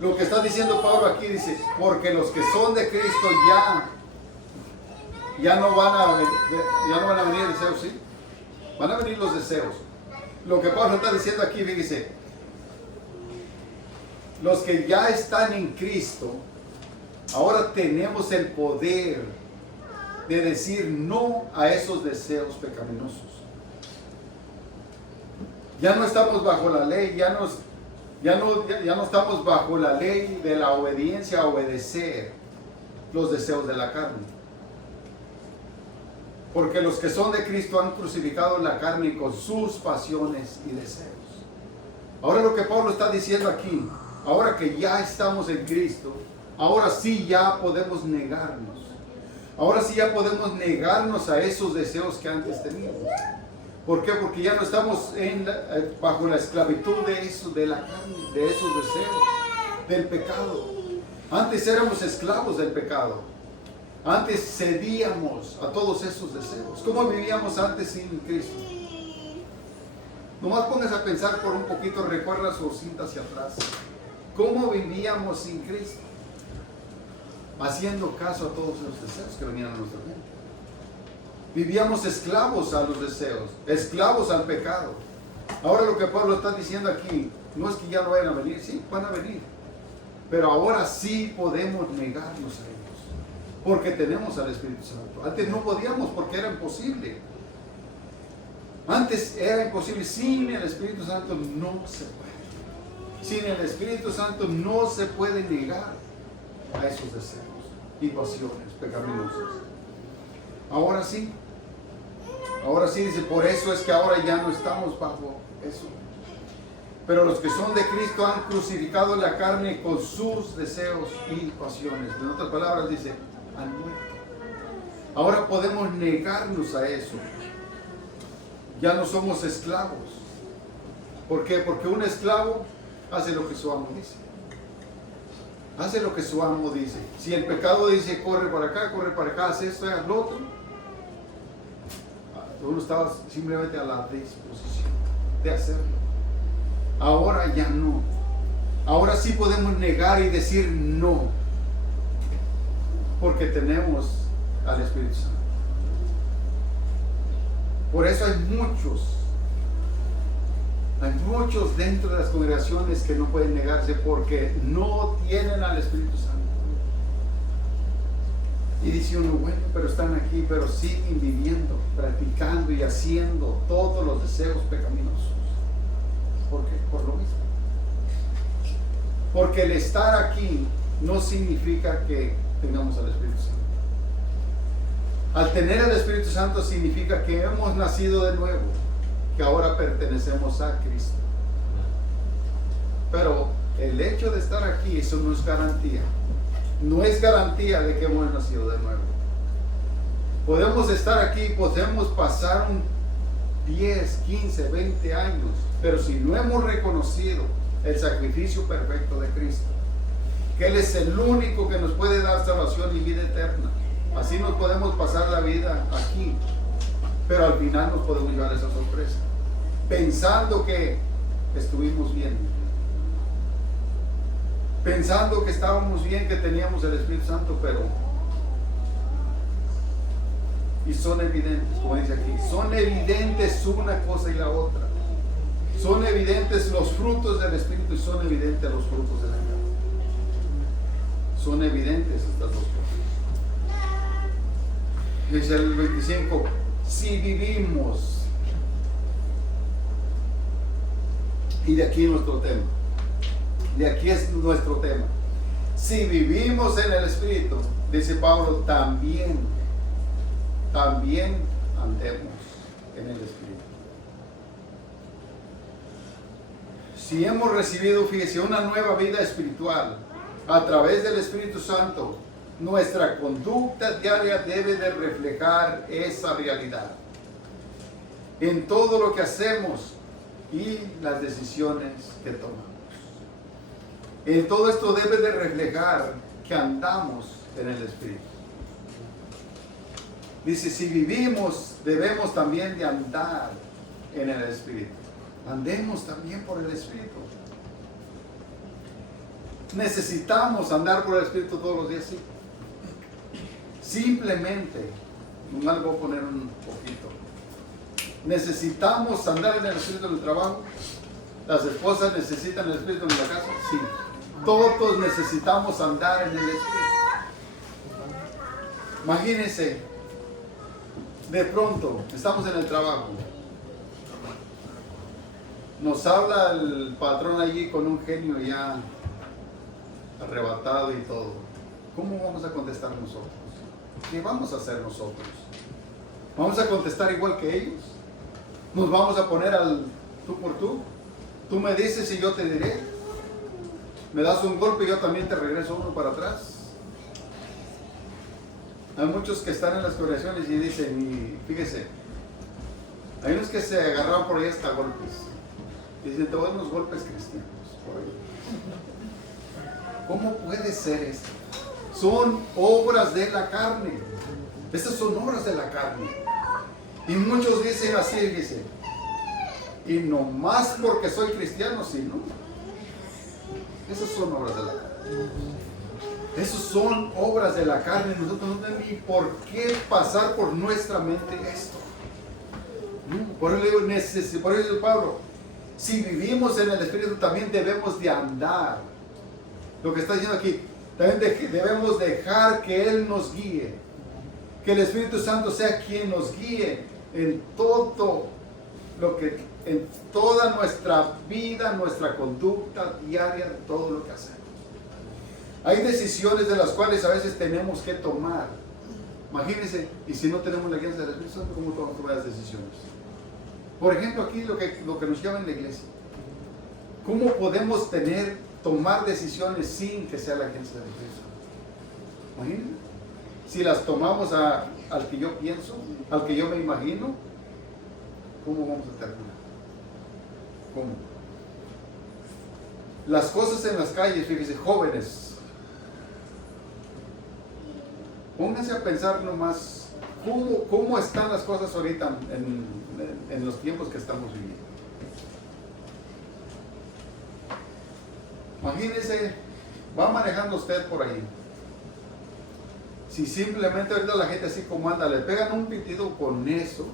Lo que está diciendo Pablo aquí dice, porque los que son de Cristo ya no van a venir deseos, ¿sí? Van a venir los deseos. Lo que Pablo está diciendo aquí, dice, los que ya están en Cristo, ahora tenemos el poder de decir no a esos deseos pecaminosos. Ya no estamos bajo la ley, ya no estamos bajo la ley de la obediencia a obedecer los deseos de la carne. Porque los que son de Cristo han crucificado la carne con sus pasiones y deseos. Ahora lo que Pablo está diciendo aquí, ahora que ya estamos en Cristo, ahora sí ya podemos negarnos. Ahora sí ya podemos negarnos a esos deseos que antes teníamos. ¿Por qué? Porque ya no estamos bajo la esclavitud de la carne, de esos deseos, del pecado. Antes éramos esclavos del pecado. Antes cedíamos a todos esos deseos. ¿Cómo vivíamos antes sin Cristo? Nomás pongas a pensar por un poquito, recuerda su cinta hacia atrás. ¿Cómo vivíamos sin Cristo? Haciendo caso a todos los deseos que venían a nuestra mente. Vivíamos esclavos a los deseos, esclavos al pecado. Ahora lo que Pablo está diciendo aquí, no es que ya no vayan a venir, sí, van a venir. Pero ahora sí podemos negarnos a ellos, porque tenemos al Espíritu Santo. Antes no podíamos porque era imposible. Antes era imposible, sin el Espíritu Santo no se puede. Sin el Espíritu Santo no se puede negar a esos deseos y pasiones pecaminosas. Ahora sí dice, por eso es que ahora ya no estamos bajo eso. Pero los que son de Cristo han crucificado la carne con sus deseos y pasiones. En otras palabras dice, han muerto. Ahora podemos negarnos a eso. Ya no somos esclavos. ¿Por qué? Porque un esclavo hace lo que su amo dice. Hace lo que su amo dice. Si el pecado dice, corre para acá, hace esto, haz lo otro. Uno estaba simplemente a la disposición de hacerlo. Ahora ya no. Ahora sí podemos negar y decir no. Porque tenemos al Espíritu Santo. Por eso hay muchos dentro de las congregaciones que no pueden negarse porque no tienen al Espíritu Santo. Y dice uno, bueno, pero están aquí, pero siguen viviendo, practicando y haciendo todos los deseos pecaminosos. ¿Por qué? Por lo mismo. Porque el estar aquí no significa que tengamos al Espíritu Santo. Al tener el Espíritu Santo significa que hemos nacido de nuevo, que ahora pertenecemos a Cristo. Pero el hecho de estar aquí, eso no es garantía. No es garantía de que hemos nacido de nuevo. Podemos estar aquí, podemos pasar 10, 15, 20 años, pero si no hemos reconocido el sacrificio perfecto de Cristo, que Él es el único que nos puede dar salvación y vida eterna. Así nos podemos pasar la vida aquí, pero al final nos podemos llevar esa sorpresa, pensando que estuvimos bien, pensando que estábamos bien, que teníamos el Espíritu Santo, pero y son evidentes, como dice aquí, son evidentes una cosa y la otra. Son evidentes los frutos del Espíritu y son evidentes los frutos de la carne. Son evidentes estas dos cosas. Dice el 25, si vivimos, y de aquí nuestro tema, de aquí es nuestro tema, si vivimos en el Espíritu, dice Pablo, también andemos en el Espíritu. Si hemos recibido, fíjese, una nueva vida espiritual a través del Espíritu Santo, nuestra conducta diaria debe de reflejar esa realidad en todo lo que hacemos y las decisiones que tomamos. En todo esto debe de reflejar que andamos en el Espíritu. Dice, si vivimos, debemos también de andar en el Espíritu. Andemos también por el Espíritu. Necesitamos andar por el Espíritu todos los días, sí. Simplemente, nomás voy a poner un poquito. Necesitamos andar en el Espíritu en el trabajo. Las esposas necesitan el Espíritu en la casa, sí. Todos necesitamos andar en el Espíritu. Imagínense, de pronto, estamos en el trabajo. Nos habla el patrón allí con un genio ya arrebatado y todo. ¿Cómo vamos a contestar nosotros? ¿Qué vamos a hacer nosotros? ¿Vamos a contestar igual que ellos? ¿Nos vamos a poner al tú por tú? Tú me dices y yo te diré. Me das un golpe y yo también te regreso uno para atrás. Hay muchos que están en las congregaciones y dicen, y fíjese, hay unos que se agarran por ahí hasta golpes. Y dicen, te voy a dar unos golpes cristianos por ahí. ¿Cómo puede ser esto? Son obras de la carne. Estas son obras de la carne. Y muchos dicen así, dicen, y nomás porque soy cristiano, sí, ¿no? Esas son obras de la carne. Esas son obras de la carne. Nosotros no tenemos ni por qué pasar por nuestra mente esto. Por eso le digo, por eso Pablo, si vivimos en el Espíritu también debemos de andar. Lo que está diciendo aquí, también debemos dejar que Él nos guíe. Que el Espíritu Santo sea quien nos guíe en todo lo que, en toda nuestra vida, nuestra conducta diaria, todo lo que hacemos. Hay decisiones de las cuales a veces tenemos que tomar. Imagínense, y si no tenemos la guía del Espíritu Santo, ¿cómo tomamos las decisiones? Por ejemplo, aquí lo que nos lleva en la iglesia. ¿Cómo podemos tomar decisiones sin que sea la agencia del Espíritu Santo? Imagínense. Si las tomamos al que yo pienso, al que yo me imagino, ¿cómo vamos a terminar? ¿Cómo? Las cosas en las calles, fíjense, jóvenes, pónganse a pensar nomás cómo están las cosas ahorita en los tiempos que estamos viviendo. Imagínense, va manejando usted por ahí. Si simplemente ahorita la gente así como anda, le pegan un pitido con eso,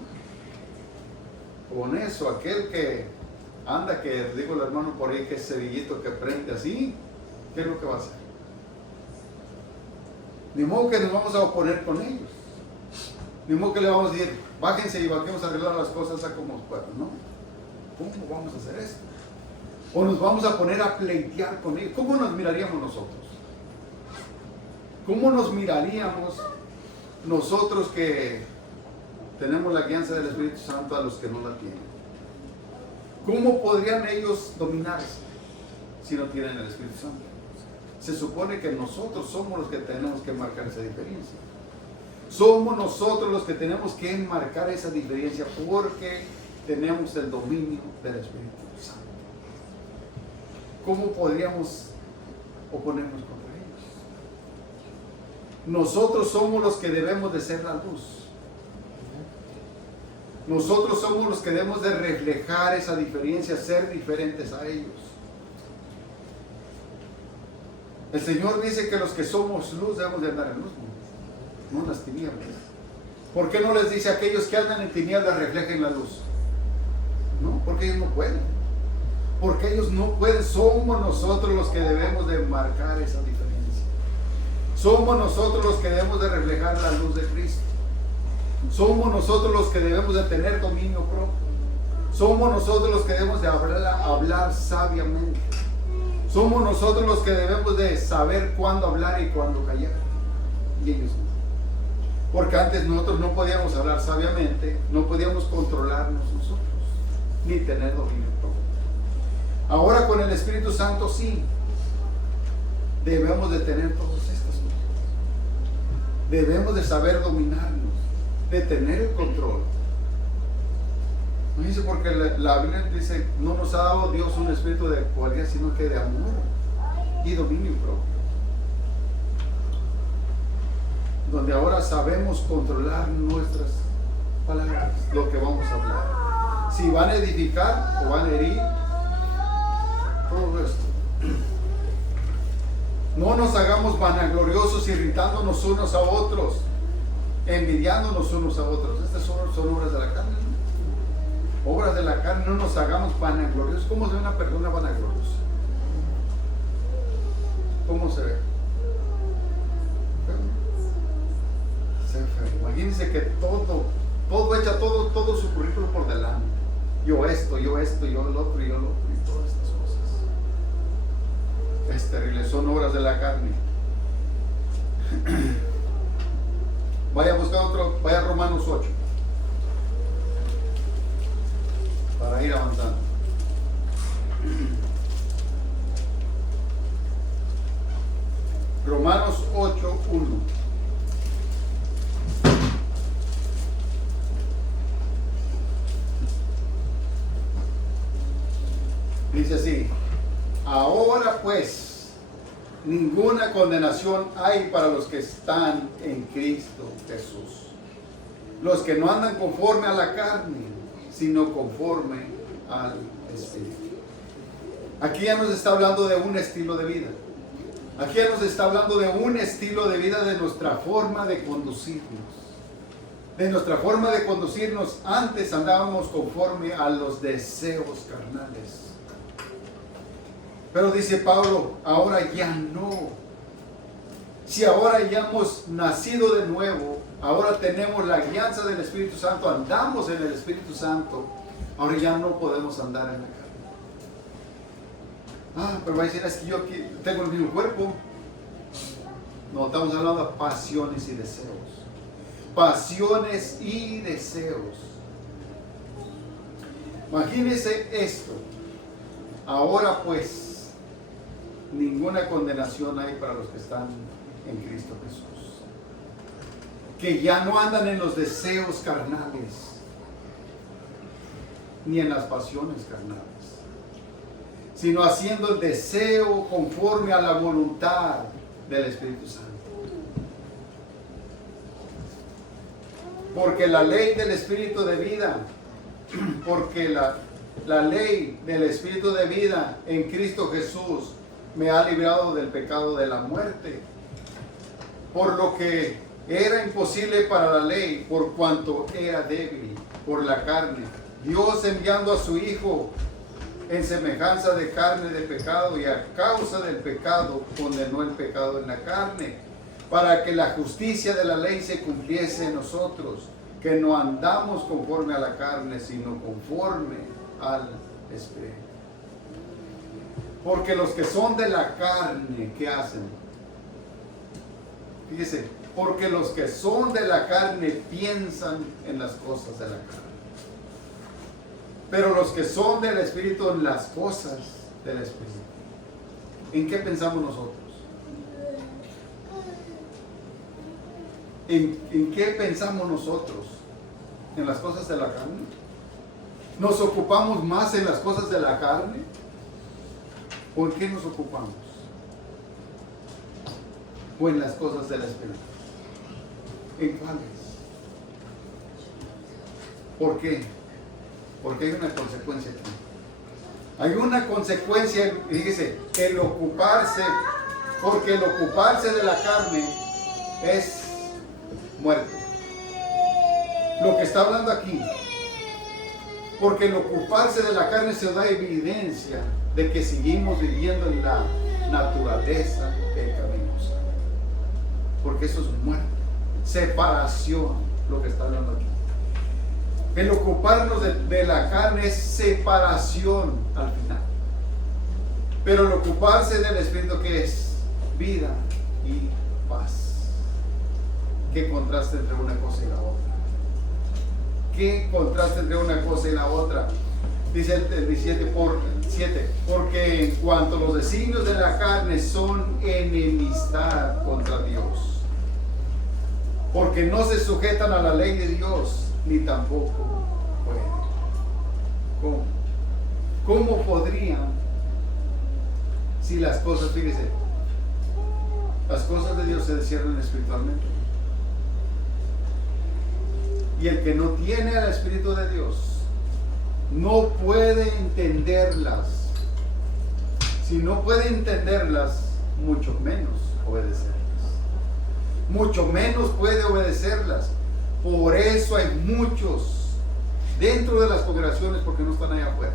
aquel que anda, que digo el hermano por ahí, que es cerillito que prende así, ¿qué es lo que va a hacer? Ni modo que nos vamos a oponer con ellos. Ni modo que le vamos a decir, bájense y vamos a arreglar las cosas a como puedan, ¿no? ¿Cómo vamos a hacer esto? O nos vamos a poner a pleitear con ellos. ¿Cómo nos miraríamos nosotros? ¿Cómo nos miraríamos nosotros que tenemos la guianza del Espíritu Santo a los que no la tienen? ¿Cómo podrían ellos dominarse si no tienen el Espíritu Santo? Se supone que nosotros somos los que tenemos que marcar esa diferencia. Somos nosotros los que tenemos que marcar esa diferencia porque tenemos el dominio del Espíritu Santo. ¿Cómo podríamos oponernos contra ellos? nosotros somos los que debemos de ser la luz. Nosotros somos los que debemos de reflejar esa diferencia, ser diferentes a ellos. El Señor dice que los que somos luz debemos de andar en luz, no en las tinieblas. ¿Por qué no les dice a aquellos que andan en tinieblas reflejen la luz? No, porque ellos no pueden. Porque ellos no pueden. Somos nosotros los que debemos de marcar esa diferencia. Somos nosotros los que debemos de reflejar la luz de Cristo. Somos nosotros los que debemos de tener dominio propio. Somos nosotros los que debemos de hablar sabiamente. Somos nosotros los que debemos de saber cuándo hablar y cuándo callar. Y ellos no. Porque antes nosotros no podíamos hablar sabiamente, no podíamos controlarnos nosotros, ni tener dominio propio. Ahora con el Espíritu Santo sí, debemos de tener todas estas cosas. Debemos de saber dominarnos, de tener el control. No dice porque la Biblia dice, no nos ha dado Dios un espíritu de cobardía, sino que de amor y dominio propio. Donde ahora sabemos controlar nuestras palabras, lo que vamos a hablar. Si van a edificar o van a herir, todo esto. No nos hagamos vanagloriosos, irritándonos unos a otros, envidiándonos unos a otros. Estas son obras de la carne, ¿no? Obras de la carne. No nos hagamos vanagloriosos. ¿Cómo se ve una persona vanagloriosa? ¿Cómo se ve? Imagínense que todo echa todo su currículo por delante. Yo esto, yo el otro, y todas estas cosas. Es terrible, son obras de la carne. Vaya a buscar otro, vaya a Romanos 8. Para ir avanzando. Romanos 8:1. Dice así: ahora pues, ninguna condenación hay para los que están en Cristo Jesús. Los que no andan conforme a la carne, sino conforme al Espíritu. Aquí ya nos está hablando de un estilo de vida. Aquí ya nos está hablando de un estilo de vida, de nuestra forma de conducirnos. De nuestra forma de conducirnos. Antes andábamos conforme a los deseos carnales. Pero dice Pablo, ahora ya no. Si ahora ya hemos nacido de nuevo, ahora tenemos la guianza del Espíritu Santo, andamos en el Espíritu Santo, ahora ya no podemos andar en la carne. Pero va a decir, es que yo aquí tengo el mismo cuerpo. No, estamos hablando de pasiones y deseos. Pasiones y deseos. Imagínense esto. Ahora pues, ninguna condenación hay para los que están en Cristo Jesús. Que ya no andan en los deseos carnales, ni en las pasiones carnales, sino haciendo el deseo conforme a la voluntad del Espíritu Santo. Porque la ley del Espíritu de vida, porque la ley del Espíritu de vida en Cristo Jesús me ha librado del pecado de la muerte. Por lo que era imposible para la ley, por cuanto era débil por la carne, Dios enviando a su Hijo en semejanza de carne de pecado, y a causa del pecado condenó el pecado en la carne, para que la justicia de la ley se cumpliese en nosotros, que no andamos conforme a la carne, sino conforme al Espíritu. Porque los que son de la carne, ¿qué hacen? Fíjese, porque los que son de la carne piensan en las cosas de la carne. Pero los que son del Espíritu, en las cosas del Espíritu. ¿En qué pensamos nosotros? ¿En qué pensamos nosotros? ¿En las cosas de la carne? ¿Nos ocupamos más en las cosas de la carne? ¿Por qué nos ocupamos? ¿O en las cosas del Espíritu? ¿En cuáles? ¿Por qué? Porque hay una consecuencia aquí. Hay una consecuencia, fíjese, el ocuparse, porque el ocuparse de la carne es muerte. Lo que está hablando aquí, porque el ocuparse de la carne se da evidencia de que seguimos viviendo en la naturaleza pecaminosa. Porque eso es muerte, separación, lo que está hablando aquí. El ocuparnos de la carne es separación al final. Pero el ocuparse del Espíritu, ¿qué es? Vida y paz. ¿Qué contraste entre una cosa y la otra? ¿Qué contraste entre una cosa y la otra? Dice el 17, porque en cuanto los designios de la carne son enemistad contra Dios, porque no se sujetan a la ley de Dios, ni tampoco pueden. ¿Cómo? ¿Cómo podrían? Si las cosas, fíjese, las cosas de Dios se disciernen espiritualmente. Y el que no tiene al Espíritu de Dios no puede entenderlas. Si no puede entenderlas, mucho menos obedecerlas. Mucho menos puede obedecerlas. Por eso hay muchos dentro de las congregaciones, porque no están allá afuera.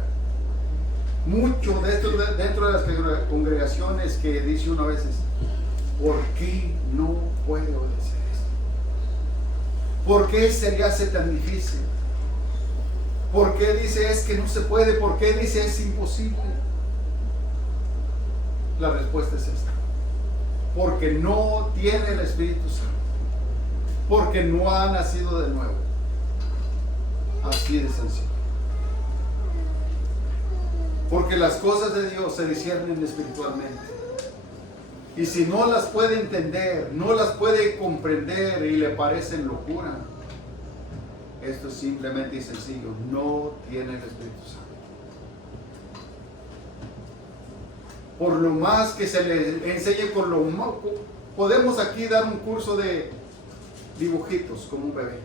Muchos dentro de las congregaciones que dice uno a veces, ¿por qué no puede obedecer esto? ¿Por qué se le hace tan difícil? ¿Por qué dice es que no se puede? ¿Por qué dice es imposible? La respuesta es esta. Porque no tiene el Espíritu Santo. Porque no ha nacido de nuevo. Así de sencillo. Porque las cosas de Dios se disciernen espiritualmente. Y si no las puede entender, no las puede comprender y le parecen locura, esto es simplemente y sencillo, no tiene el Espíritu Santo. Por lo más que se le enseñe, por lo más, podemos aquí dar un curso de dibujitos como un bebé.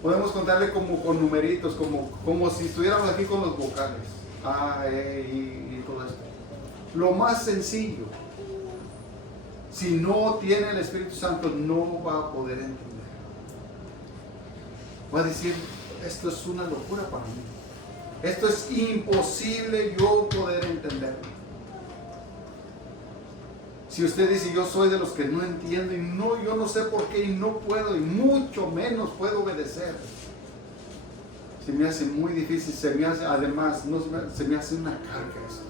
Podemos contarle como con numeritos, como si estuviéramos aquí con los vocales, A, E, I y todo esto. Lo más sencillo. Si no tiene el Espíritu Santo, no va a poder entender. Va a decir, esto es una locura para mí. Esto es imposible yo poder entenderlo. Si usted dice, yo soy de los que no entiendo y no, yo no sé por qué y no puedo y mucho menos puedo obedecer, se me hace muy difícil, se me hace, además, se me hace una carga eso.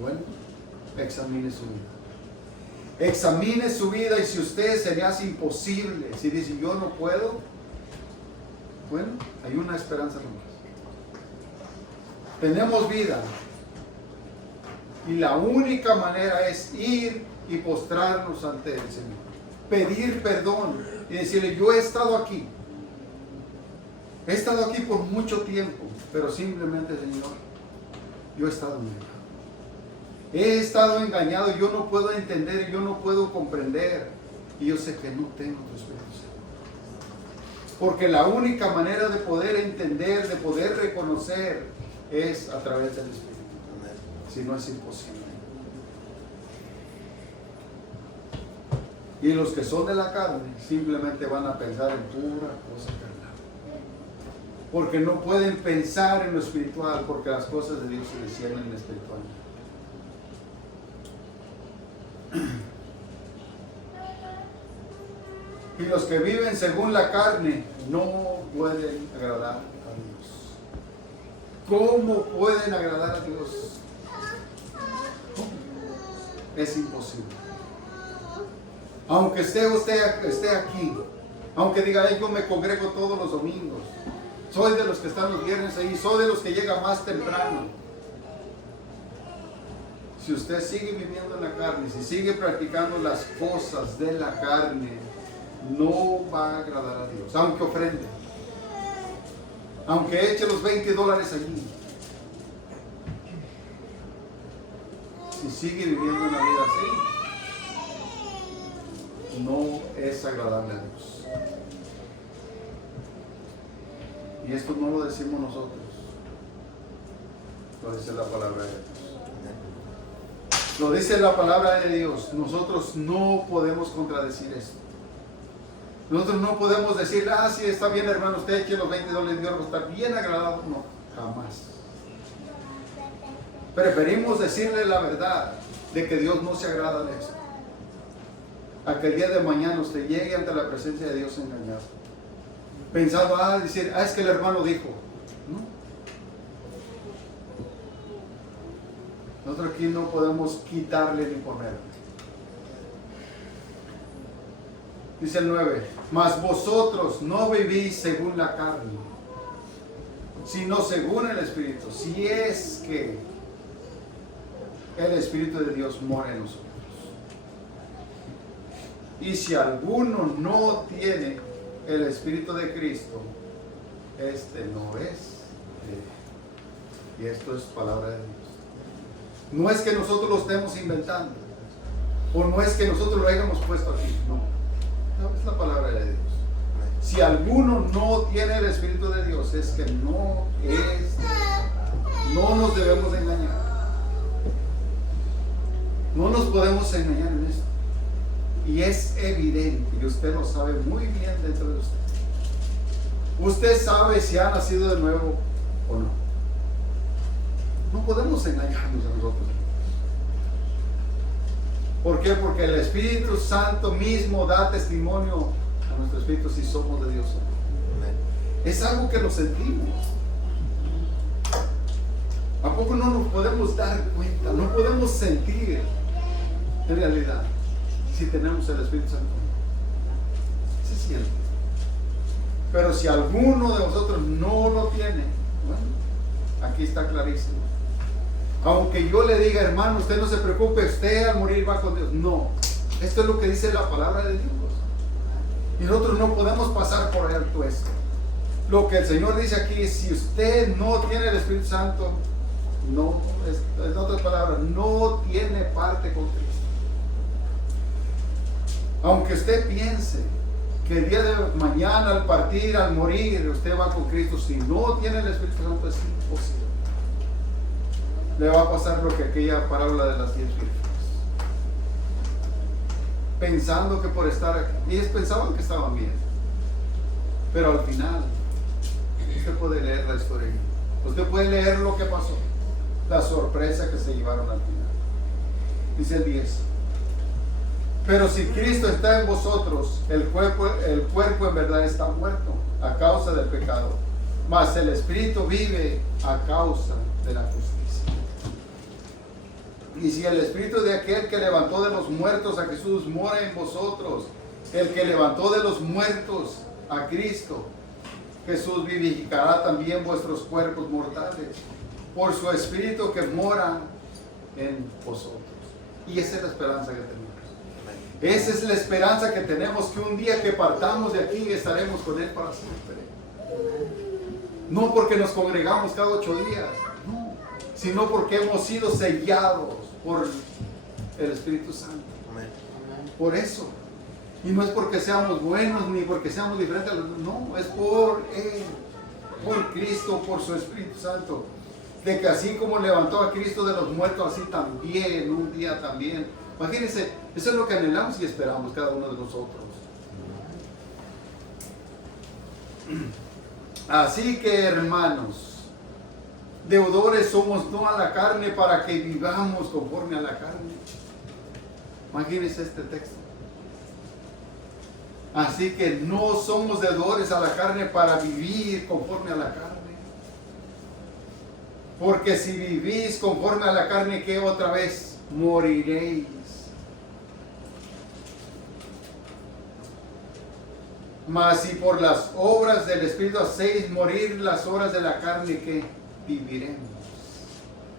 Bueno, examine su vida. Examine su vida, y si usted se le hace imposible, si dice yo no puedo, bueno, hay una esperanza nomás. Tenemos vida. Y la única manera es ir y postrarnos ante el Señor. Pedir perdón y decirle, yo he estado aquí. He estado aquí por mucho tiempo, pero simplemente, Señor, yo he estado engañado. He estado engañado, yo no puedo entender, yo no puedo comprender. Y yo sé que no tengo tu Espíritu Santo. Porque la única manera de poder entender, de poder reconocer, es a través del Espíritu. Si no, es imposible. Y los que son de la carne simplemente van a pensar en pura cosa carnal, porque no pueden pensar en lo espiritual, porque las cosas de Dios se disciernen en lo espiritual. Y los que viven según la carne no pueden agradar a Dios. ¿Cómo pueden agradar a Dios? Es imposible. Aunque esté aquí, aunque diga, yo me congrego todos los domingos, soy de los que están los viernes ahí, soy de los que llega más temprano. Si usted sigue viviendo en la carne, si sigue practicando las cosas de la carne, no va a agradar a Dios. Aunque ofrende, aunque eche los $20 allí, si sigue viviendo una vida así, no es agradable a Dios. Y esto no lo decimos nosotros, lo dice la palabra de Dios. Lo dice la palabra de Dios. Nosotros no podemos contradecir esto. Nosotros no podemos decir, sí, está bien, hermano, usted eche los $20 de oro, está bien agradado. No, jamás. Preferimos decirle la verdad de que Dios no se agrada de eso, a que el día de mañana usted llegue ante la presencia de Dios engañado, pensando, decir, es que el hermano dijo. No. Nosotros aquí no podemos quitarle ni ponerle. Dice el 9, mas vosotros no vivís según la carne, sino según el Espíritu, si es que el Espíritu de Dios mora en nosotros. Y si alguno no tiene el Espíritu de Cristo, este no es de él. Y esto es palabra de Dios. No es que nosotros lo estemos inventando, o no es que nosotros lo hayamos puesto aquí, no es la palabra de Dios. Si alguno no tiene el Espíritu de Dios, es que no es de él. No nos debemos engañar. No nos podemos engañar en esto. Y es evidente, y usted lo sabe muy bien dentro de usted. Usted sabe si ha nacido de nuevo o no. No podemos engañarnos a nosotros. ¿Por qué? Porque el Espíritu Santo mismo da testimonio a nuestro espíritu si somos de Dios o no. Es algo que lo sentimos. ¿A poco no nos podemos dar cuenta? No podemos sentir en realidad si tenemos el Espíritu Santo. Se siente. Pero si alguno de vosotros no lo tiene, bueno, aquí está clarísimo. Aunque yo le diga, hermano, usted no se preocupe, usted al morir va con Dios. No, esto es lo que dice la palabra de Dios. Y nosotros no podemos pasar por alto esto. Lo que el Señor dice aquí es, si usted no tiene el Espíritu Santo, no, en otras palabras, no tiene parte con Cristo. Aunque usted piense que el día de mañana, al partir, al morir, usted va con Cristo, si no tiene el Espíritu Santo es imposible. Le va a pasar lo que aquella parábola de las 10 vírgenes. Pensando que por estar aquí, ellos pensaban que estaban bien, pero al final, usted puede leer la historia, usted puede leer lo que pasó, la sorpresa que se llevaron al final. Dice el 10, pero si Cristo está en vosotros, el cuerpo en verdad está muerto a causa del pecado, mas el Espíritu vive a causa de la justicia. Y si el Espíritu de aquel que levantó de los muertos a Jesús mora en vosotros, el que levantó de los muertos a Cristo, Jesús vivificará también vuestros cuerpos mortales por su Espíritu que mora en vosotros. Y esa es la esperanza que tenemos. Esa es la esperanza que tenemos, que un día que partamos de aquí estaremos con Él para siempre. No porque nos congregamos cada 8 días, no, sino porque hemos sido sellados por el Espíritu Santo. Por eso. Y no es porque seamos buenos ni porque seamos diferentes, no, es por Él, por Cristo, por su Espíritu Santo. De que así como levantó a Cristo de los muertos, así también, un día también. Imagínense, eso es lo que anhelamos y esperamos cada uno de nosotros. Así que, hermanos, deudores somos no a la carne para que vivamos conforme a la carne. Imagínense este texto. Así que no somos deudores a la carne para vivir conforme a la carne. Porque si vivís conforme a la carne, ¿qué otra vez? Moriréis. Mas si por las obras del Espíritu hacéis morir las obras de la carne, ¿qué? Viviremos.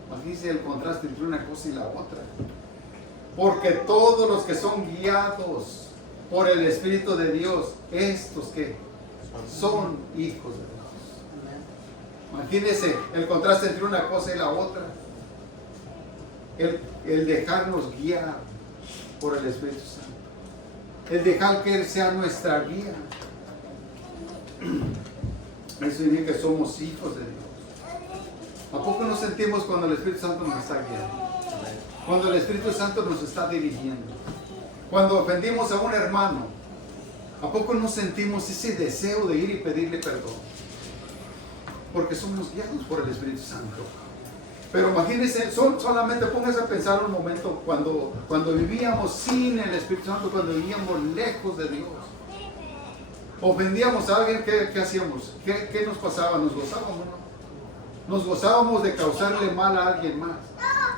Imagínense el contraste entre una cosa y la otra. Porque todos los que son guiados por el Espíritu de Dios, estos que son hijos de Dios. Imagínense el contraste entre una cosa y la otra. El dejarnos guiar por el Espíritu Santo. el dejar que Él sea nuestra guía. Eso significa que somos hijos de Dios. ¿A poco nos sentimos cuando el Espíritu Santo nos está guiando? Cuando el Espíritu Santo nos está dirigiendo. Cuando ofendimos a un hermano, ¿a poco no sentimos ese deseo de ir y pedirle perdón? Porque somos guiados por el Espíritu Santo. Pero imagínense, solamente pónganse a pensar un momento cuando vivíamos sin el Espíritu Santo, cuando vivíamos lejos de Dios. Ofendíamos a alguien, ¿qué hacíamos? ¿Qué nos pasaba? ¿Nos gozábamos, no? Nos gozábamos de causarle mal a alguien más.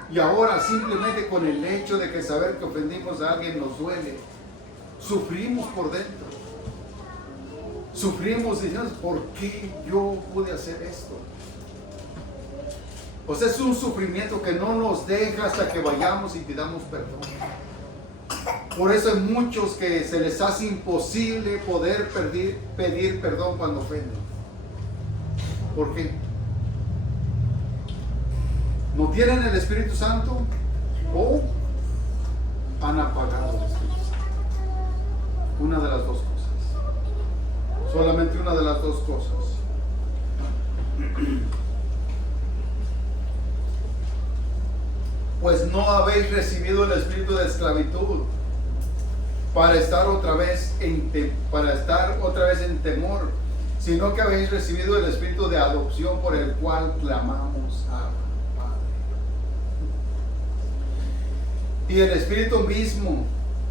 Y ahora simplemente con el hecho de que saber que ofendimos a alguien nos duele. Sufrimos por dentro. Sufrimos diciendo, ¿por qué yo pude hacer esto? O sea, es un sufrimiento que no nos deja hasta que vayamos y pidamos perdón. Por eso hay muchos que se les hace imposible poder pedir perdón cuando ofenden. ¿Por qué? ¿No tienen el Espíritu Santo? ¿O han apagado el Espíritu Santo? Una de las dos cosas. Solamente una de las dos cosas. Pues no habéis recibido el espíritu de esclavitud para estar otra vez en temor, sino que habéis recibido el espíritu de adopción por el cual clamamos Abba, Padre. Y el Espíritu mismo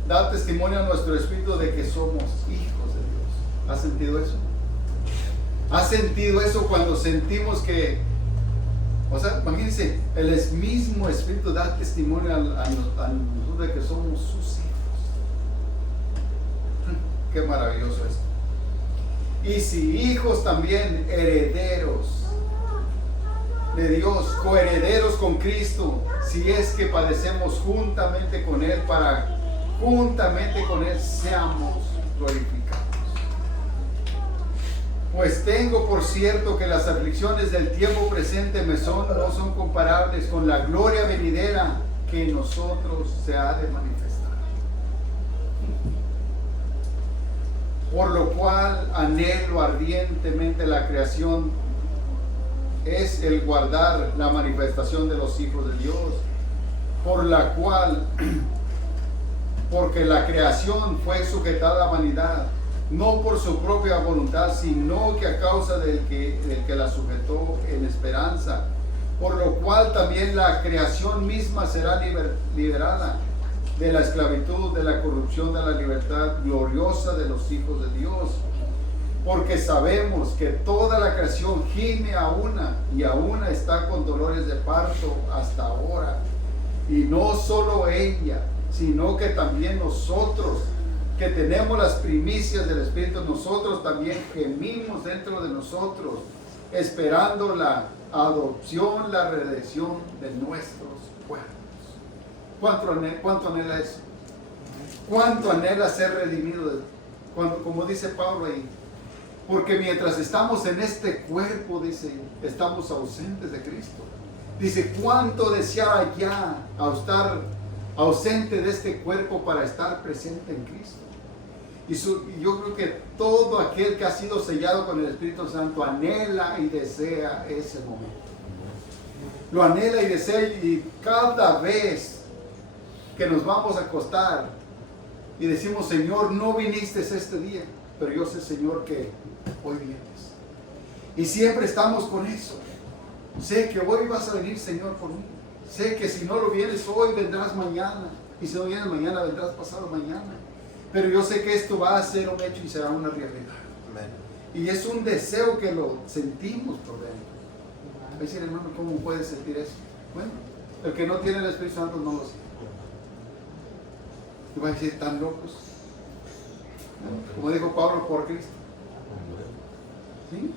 da testimonio a nuestro espíritu de que somos hijos de Dios. ¿Has sentido eso? ¿Has sentido eso cuando sentimos que, o sea, imagínense, el mismo Espíritu da testimonio a nosotros de que somos sus hijos? Qué maravilloso esto. Y si hijos también, herederos de Dios, coherederos con Cristo, si es que padecemos juntamente con Él, para juntamente con Él seamos glorificados. Pues tengo por cierto que las aflicciones del tiempo presente no son comparables con la gloria venidera que en nosotros se ha de manifestar. Por lo cual anhelo ardientemente la creación, es el guardar la manifestación de los hijos de Dios, por la cual, porque la creación fue sujetada a vanidad, no por su propia voluntad, sino que a causa del que la sujetó en esperanza, por lo cual también la creación misma será liberada de la esclavitud, de la corrupción, de la libertad gloriosa de los hijos de Dios. Porque sabemos que toda la creación gime a una y a una está con dolores de parto hasta ahora. Y no solo ella, sino que también nosotros, que tenemos las primicias del Espíritu, nosotros también gemimos dentro de nosotros, esperando la adopción, la redención de nuestros cuerpos. ¿Cuánto anhela eso? ¿Cuánto anhela ser redimido? Como dice Pablo ahí, porque mientras estamos en este cuerpo, dice, estamos ausentes de Cristo. Dice, ¿cuánto deseaba ya estar ausente de este cuerpo para estar presente en Cristo? Y yo creo que todo aquel que ha sido sellado con el Espíritu Santo anhela y desea ese momento. Lo anhela y desea, y cada vez que nos vamos a acostar y decimos, Señor, no viniste este día, pero yo sé, Señor, que hoy vienes. Y siempre estamos con eso. Sé que hoy vas a venir, Señor, por mí. Sé que si no lo vienes hoy, vendrás mañana. Y si no vienes mañana, vendrás pasado mañana. Pero yo sé que esto va a ser un hecho y será una realidad. Amén. Y es un deseo que lo sentimos por dentro. A decir, hermano, ¿cómo puedes sentir eso? Bueno, el que no tiene el Espíritu Santo no lo siente. Y va a decir, ¿tan locos? Como dijo Pablo, por Cristo. ¿Sí?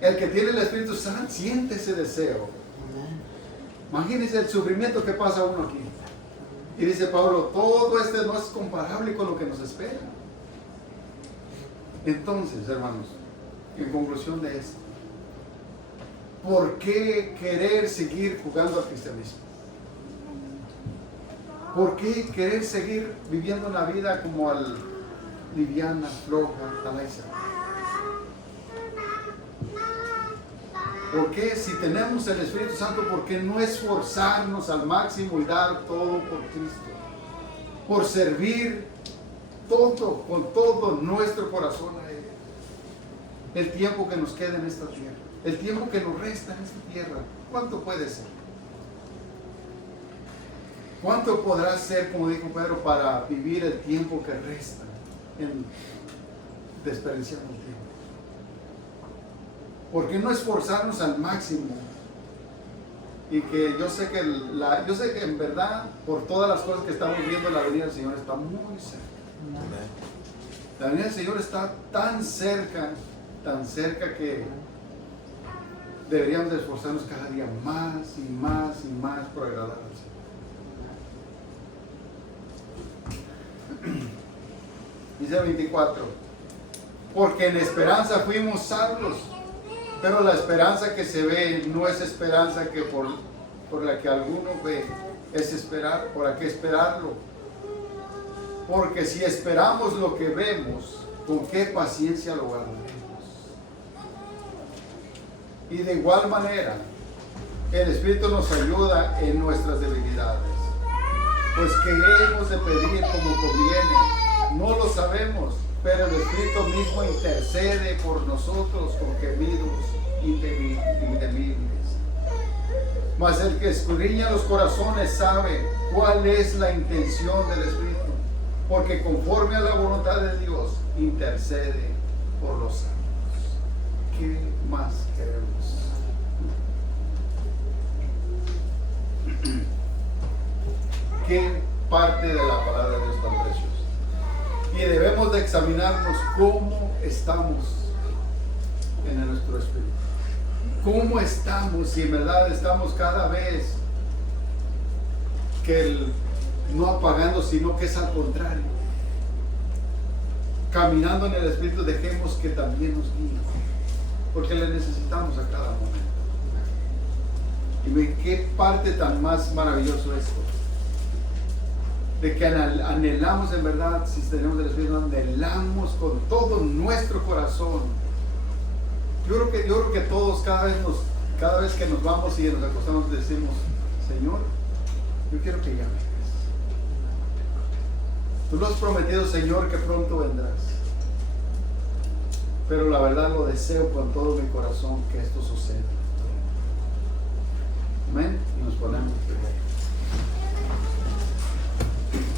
El que tiene el Espíritu Santo siente ese deseo. Imagínense el sufrimiento que pasa uno aquí. Y dice Pablo, todo esto no es comparable con lo que nos espera. Entonces, hermanos, en conclusión de esto, ¿por qué querer seguir jugando al cristianismo? ¿Por qué querer seguir viviendo una vida como liviana, floja, Alaisa. ¿Por qué? Si tenemos el Espíritu Santo, ¿por qué no esforzarnos al máximo y dar todo por Cristo? Por servir todo, con todo nuestro corazón a Él. El tiempo que nos queda en esta tierra, el tiempo que nos resta en esta tierra, ¿cuánto puede ser? ¿Cuánto podrá ser, como dijo Pedro, para vivir el tiempo que resta en desperdiciando el tiempo? ¿Por qué no esforzarnos al máximo? Y que yo sé que en verdad, por todas las cosas que estamos viendo, la venida del Señor está muy cerca. La venida del Señor está tan cerca que deberíamos de esforzarnos cada día más y más y más por agradar al Señor. Dice 24, porque en esperanza fuimos salvos, pero la esperanza que se ve no es esperanza que por la que alguno ve, es esperar, por la que esperarlo. Porque si esperamos lo que vemos, ¿con qué paciencia lo guardaremos? Y de igual manera, el Espíritu nos ayuda en nuestras debilidades. Pues que hemos de pedir como conviene, no lo sabemos, pero el Espíritu mismo intercede por nosotros con gemidos indecibles. Mas el que escudriña los corazones sabe cuál es la intención del Espíritu, porque conforme a la voluntad de Dios intercede por los santos. ¿Qué más queremos? ¿Qué parte de la palabra de Dios tan preciosa? Y debemos de examinarnos cómo estamos en nuestro espíritu. ¿Cómo estamos? Si en verdad estamos cada vez que no apagando, sino que es al contrario. Caminando en el Espíritu, dejemos que también nos guíe, porque le necesitamos a cada momento. Y ve qué parte tan más maravilloso esto, de que anhelamos en verdad, si tenemos el Espíritu, anhelamos con todo nuestro corazón. Yo creo que todos cada vez que nos vamos y nos acostamos decimos, Señor, yo quiero que ya vengas. Tú lo has prometido, Señor, que pronto vendrás. Pero la verdad lo deseo con todo mi corazón que esto suceda. Amén. Y nos ponemos de pie.